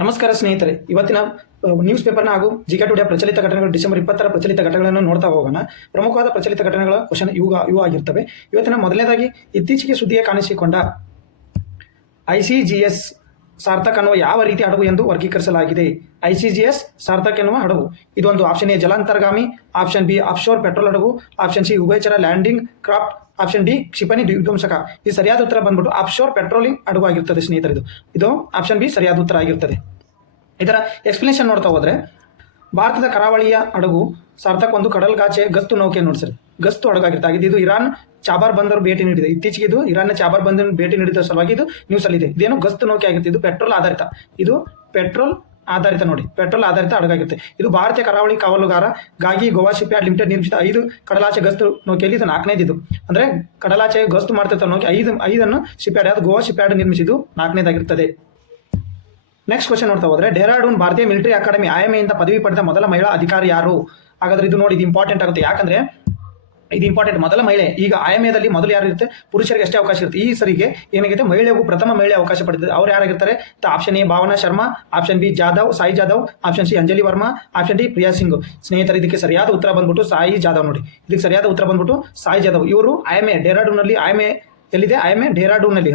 ನಮಸ್ಕಾರ ಸ್ನೇಹಿತರೆ, ಇವತ್ತಿನ ನ್ಯೂಸ್ ಪೇಪರ್ನ ಹಾಗೂ ಜಿಕೆ ಟುಡೇ ಪ್ರಚಲಿತ ಘಟನೆಗಳು ಡಿಸೆಂಬರ್ 20ರ ಪ್ರಚಲಿತ ಘಟನೆಗಳನ್ನು ನೋಡ್ತಾ ಹೋಗೋಣ. ಪ್ರಮುಖವಾದ ಪ್ರಚಲಿತ ಘಟನೆಗಳ ಕ್ವಶನ್ ಇವು ಆಗಿರ್ತವೆ. ಇವತ್ತಿನ ಮೊದಲನೇದಾಗಿ, ಇತ್ತೀಚೆಗೆ ಸುದ್ದಿಗೆ ಕಾಣಿಸಿಕೊಂಡ ಐಸಿಜಿಎಸ್ ಸಾರ್ಥಕ್ ಅನ್ನುವ ಯಾವ ರೀತಿ ಹಡಗು ಎಂದು ವರ್ಗೀಕರಿಸಲಾಗಿದೆ? ಐಸಿಜಿಎಸ್ ಸಾರ್ಥಕ್ ಎನ್ನುವ ಹಡಗು ಇದೊಂದು ಆಪ್ಷನ್ ಎ ಜಲಾಂತರ್ಗಾಮಿ, ಆಪ್ಷನ್ ಬಿ ಆಫ್ಶೋರ್ ಪೆಟ್ರೋಲ್ ಹಡಗು, ಆಪ್ಷನ್ ಸಿ ಉಭಯಚರ ಲ್ಯಾಂಡಿಂಗ್ ಕ್ರಾಫ್ಟ್, ಆಪ್ಷನ್ ಡಿ ಕ್ಷಿಪಣಿ ವಿಧ್ವಂಸಕ. ಈ ಸರಿಯಾದ ಉತ್ತರ ಬಂದ್ಬಿಟ್ಟು ಆಫ್ಶೋರ್ ಪೆಟ್ರೋಲಿಂಗ್ ಹಡಗು ಆಗಿರ್ತದೆ ಸ್ನೇಹಿತರೆ. ಇದು ಆಪ್ಷನ್ ಬಿ ಸರಿಯಾದ ಉತ್ತರ ಆಗಿರ್ತದೆ. ಇದರ ಎಕ್ಸ್ಪ್ಲನೇಷನ್ ನೋಡ್ತಾ ಹೋದ್ರೆ, ಭಾರತದ ಕರಾವಳಿಯ ಹಡಗು ಸಾರ್ಥಕ್ ಒಂದು ಕಡಲ್ಗಾಚೆ ಗಸ್ತು ನೌಕೆ ನೋಡಿ ಸರ್, ಗಸ್ತು ಹಡಗಾಗಿರುತ್ತೆ. ಇದು ಇರಾನ್ ಚಾಬಾರ್ ಬಂದರು ಭೇಟಿ ನೀಡಿದೆ. ಇತ್ತೀಚೆಗೆ ಇದು ಇರಾನ್ನ ಚಾಬಾರ್ ಬಂದರು ಭೇಟಿ ನೀಡಿದ ಸಲುವಾಗಿ ಇದು ನ್ಯೂಸ್ ಅಲ್ಲಿ ಇದೆ. ಇದೇನು ಗಸ್ತು ನೌಕೆ ಆಗಿರುತ್ತೆ. ಇದು ಪೆಟ್ರೋಲ್ ಆಧಾರಿತ, ನೋಡಿ, ಪೆಟ್ರೋಲ್ ಆಧಾರಿತ ಹಡಗಾಗಿರುತ್ತೆ. ಇದು ಭಾರತೀಯ ಕರಾವಳಿ ಕಾವಲುಗಾರ ಗಾಗಿ ಗೋವಾ ಶಿಪ್ಯಾರ್ಡ್ ಲಿಮಿಟೆಡ್ ನಿರ್ಮಿಸಿದ 5 ಕಡಲಾಚೆ ಗಸ್ತು ನೌಕೆಯಲ್ಲಿ ಇದು 4ನೇದು. ಅಂದ್ರೆ ಕಡಲಾಚೆ ಗಸ್ತು ಮಾಡ್ತಿರ್ತಾರೆ ನೌಕೆ 5 ಶಿಪ್ಯಾರ್ಡ್, ಅದು ಗೋವಾ ಶಿಪ್ಯಾರ್ಡ್ ನಿರ್ಮಿಸಿದ್ದು 4ನೇದಾಗಿರ್ತದೆ. ನೆಕ್ಸ್ಟ್ ಕ್ವಶನ್ ನೋಡ್ತಾ ಹೋದ್ರೆ, ಡೆಹ್ರಾಡೂನ್ ಭಾರತೀಯ ಮಿಲಿಟರಿ ಅಕಾಡೆಮಿ ಐಎಂಎಯಿಂದ ಪದವಿ ಪಡೆದ ಮೊದಲ ಮಹಿಳಾ ಅಧಿಕಾರಿ ಯಾರು? ಹಾಗಾದ್ರೆ ಇದು ನೋಡಿ, ಇದು ಇಂಪಾರ್ಟೆಂಟ್ ಆಗುತ್ತೆ. ಯಾಕಂದ್ರೆ ಇದು ಇಂಪಾರ್ಟೆಂಟ್. ಮೊದಲ ಮಹಿಳೆ, ಈಗ ಐಎಂಎದಲ್ಲಿ ಮೊದಲು ಯಾರು ಇರುತ್ತೆ? ಪುರುಷರಿಗೆ ಅಷ್ಟೇ ಅವಕಾಶ ಇರುತ್ತೆ. ಈ ಸರಿಗೆ ಏನಾಗುತ್ತೆ, ಮಹಿಳೆಗೂ ಪ್ರಥಮ ಮಹಿಳೆ ಅವಕಾಶ ಪಡೆದಿದೆ. ಅವ್ರು ಯಾರಾಗಿರ್ತಾರೆ? Option A Bhavana Sharma, option B Sai Jadhav, option C Anjali Varma, option D Priya Singh. ಸ್ನೇಹಿತರೆ, ಇದಕ್ಕೆ ಸರಿಯಾದ ಉತ್ತರ ಬಂದ್ಬಿಟ್ಟು ಸಾಯಿ ಜಾಧವ್ ನೋಡಿ. ಇದಕ್ಕೆ ಸರಿಯಾದ ಉತ್ತರ ಬಂದ್ಬಿಟ್ಟು ಸಾಯಿ ಜಾಧವ್. ಇವರು ಐಎಂಎ ಡೆಹ್ರಾಡೂನ್ನಲ್ಲಿ, ಐಎಂಎ ಎಲ್ಲಿದೆ? ಐಎಂಎ ಡೆಹ್ರಾಡೂನ್ನಲ್ಲಿ,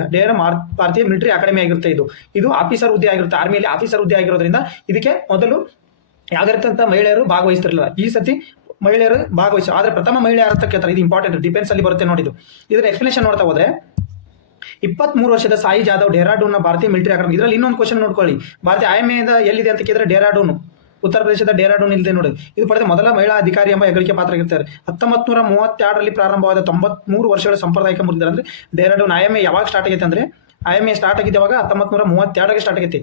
ಭಾರತೀಯ ಮಿಲಿಟರಿ ಅಕಾಡೆಮಿ ಆಗಿರುತ್ತೆ. ಇದು ಆಫೀಸರ್ ಹುದ್ದೆ ಆಗಿರುತ್ತೆ. ಆರ್ಮಿಯಲ್ಲಿ ಆಫೀಸರ್ ಹುದ್ದೆ ಆಗಿರೋದ್ರಿಂದ ಇದಕ್ಕೆ ಮೊದಲು ಯಾವುದೇ ರೀತಿಯಂತ ಮಹಿಳೆಯರು ಭಾಗವಹಿಸ್ತಿರಲಿಲ್ಲ. ಈ ಸತಿ ಮಹಿಳೆಯರು ಭಾಗವಹಿಸಿ, ಆದ್ರೆ ಪ್ರಥಮ ಮಹಿಳೆ ಯಾರು ಅಂತ ಕೇಳ್ತಾರೆ. ಇದು ಇಂಪಾರ್ಟೆಂಟ್, ಡಿಫೆನ್ಸ್ ಅಲ್ಲಿ ಬರುತ್ತೆ ನೋಡಿದ್ದು. ಇದರ ಎಕ್ಸ್ಪ್ಲನೇಷನ್ ನೋಡ್ತಾ ಹೋದ್ರೆ, 23 ವರ್ಷದ ಸಾಯಿ ಜಾಧವ್ ಡೆಹ್ರಾಡೂನ್ನ ಭಾರತೀಯ ಮಿಲಿಟರಿ ಅಕಾಡೆಮಿ. ಇದರಲ್ಲಿ ಇನ್ನೊಂದು ಕ್ವಶನ್ ನೋಡ್ಕೊಳ್ಳಿ, ಭಾರತೀಯ ಐಎಂಎ ಎಲ್ಲಿದೆ ಅಂತ ಕೇಳಿದ್ರೆ ಡೆಹ್ರಾಡೂನ್, ಉತ್ತರ ಪ್ರದೇಶದ ಡೆಹ್ರಾಡೂನ್ ಇಲ್ಲಿದೆ ನೋಡಿ. ಇದು ಪಡೆದ ಮೊದಲ ಮಹಿಳಾ ಅಧಿಕಾರಿ ಎಂಬ ಹೆಗ್ಗಳಿಕೆ ಪಾತ್ರ ಆಗಿರ್ತಾರೆ. 1932ರಲ್ಲಿ ಪ್ರಾರಂಭವಾದ 93 ವರ್ಷಗಳ ಸಾಂಪ್ರದಾಯಿಕ ಮುರಿದಾರೆ. ಅಂದ್ರೆ ಡೆಹ್ರಾಡೂನ್ ಐಎಂಎ ಯಾವಾಗ ಸ್ಟಾರ್ಟ್ ಆಗೈತೆ ಅಂದ್ರೆ, ಐಎಂಎ ಸ್ಟಾರ್ಟ್ ಆಗಿದ್ದಾಗ 1932ಗೆ ಸ್ಟಾರ್ಟ್ ಆಗೈತಿ.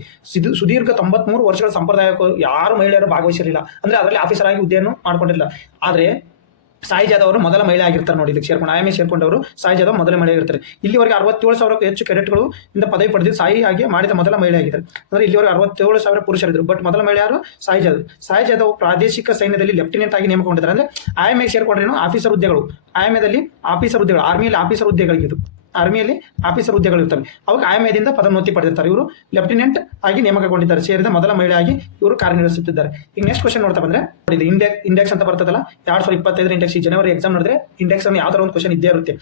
ಸುದೀರ್ಘ 93 ವರ್ಷಗಳ ಸಂಪ್ರದಾಯಕ್ಕೂ ಯಾರು ಮಹಿಳೆಯರು ಭಾಗವಹಿಸಿರಲಿಲ್ಲ. ಅಂದ್ರೆ ಅದರಲ್ಲಿ ಆಫೀಸರ್ ಆಗಿ ಹುದ್ದೆಯನ್ನು ಮಾಡ್ಕೊಂಡಿರಲಿಲ್ಲ. ಆದ್ರೆ ಸಾಯಿ ಜಾಧವ್ ಅವರು ಮೊದಲ ಮಹಿಳೆ ಆಗಿರ್ತಾರೆ ನೋಡಿ. ಇದಕ್ಕೆ ಸೇರ್ಕೊಂಡು ಐಎಂಎ ಸೇರ್ಕೊಂಡವರು ಸಾಯಿ ಜಾಧವ್ ಮೊದಲ ಮಹಿಳೆ ಆಗಿರ್ತಾರೆ. ಇಲ್ಲಿವರೆಗೆ 67,000ಕ್ಕೂ ಹೆಚ್ಚು ಕೆಡೆಟ್ಗಳು ಇಂದ ಪದವಿ ಪಡೆದಿದ್ದು ಸಾಯಿ ಆಗಿ ಮಾಡಿದ ಮೊದಲ ಮಹಿಳೆ ಆಗಿದ್ದಾರೆ. ಅಂದ್ರೆ ಇಲ್ಲಿವರೆಗೆ 67,000 ಪುರುಷರಿದ್ರು, ಬಟ್ ಮೊದಲ ಮಹಿಳೆ ಯಾರು? ಸಾಯಿ ಜಾಧವ್. ಸಾಯಿ ಜಾಧವ್ ಪ್ರಾದೇಶಿಕ ಸೈನ್ಯದಲ್ಲಿ ಲೆಫ್ಟಿನೆಂಟ್ ಆಗಿ ನೇಮಕಗೊಂಡಿದ್ದಾರೆ. ಅಂದ್ರೆ ಐಎಂಎ ಸೇರ್ಕೊಂಡ್ರೇನು ಆಫೀಸರ್ ಹುದ್ದೆಗಳು, ಐಎಂಎದಲ್ಲಿ ಆಫೀಸರ್ ಹುದ್ದೆಗಳು, ಆರ್ಮಿಯಲ್ಲಿ ಆಫೀಸರ್ ಹುದ್ದೆಗಳಿದ್ದು, ಆರ್ಮಿಯಲ್ಲಿ ಆಫೀಸರ್ ಹುದ್ದೆಗಳು ಇರ್ತವೆ. ಅವಾಗ ಐಎಂಎದಿಂದ ಪದೋನ್ನತಿ ಪಡೆದಿರ್ತಾರೆ. ಇವರು ಲೆಫ್ಟಿನೆಂಟ್ ಆಗಿ ನೇಮಕಗೊಂಡಿದ್ದಾರೆ. ಸೇರಿದ ಮೊದಲ ಮಹಿಳೆ ಆಗಿ ಇವರು ಕಾರ್ಯನಿರ್ವಹಿಸುತ್ತಿದ್ದಾರೆ. ಈಗ ನೆಕ್ಸ್ಟ್ ಕ್ವಶನ್ ನೋಡ್ತಾ ಬಂದ್ರೆ, ಇದು ಇಂಡೆಕ್ಸ್ ಅಂತ ಬರ್ತದಲ್ಲ, 2025 ಇಂಡೆಕ್ಸ್. ಈ ಜನವರಿ ಎಕ್ಸಾಮ್ ನೋಡಿದ್ರೆ ಇಂಡೆಕ್ಸ್ ಅನ್ನು ಯಾವ ತರ ಒಂದು ಕ್ವಶನ್ ಇದ್ದೇ ಇರುತ್ತೆ.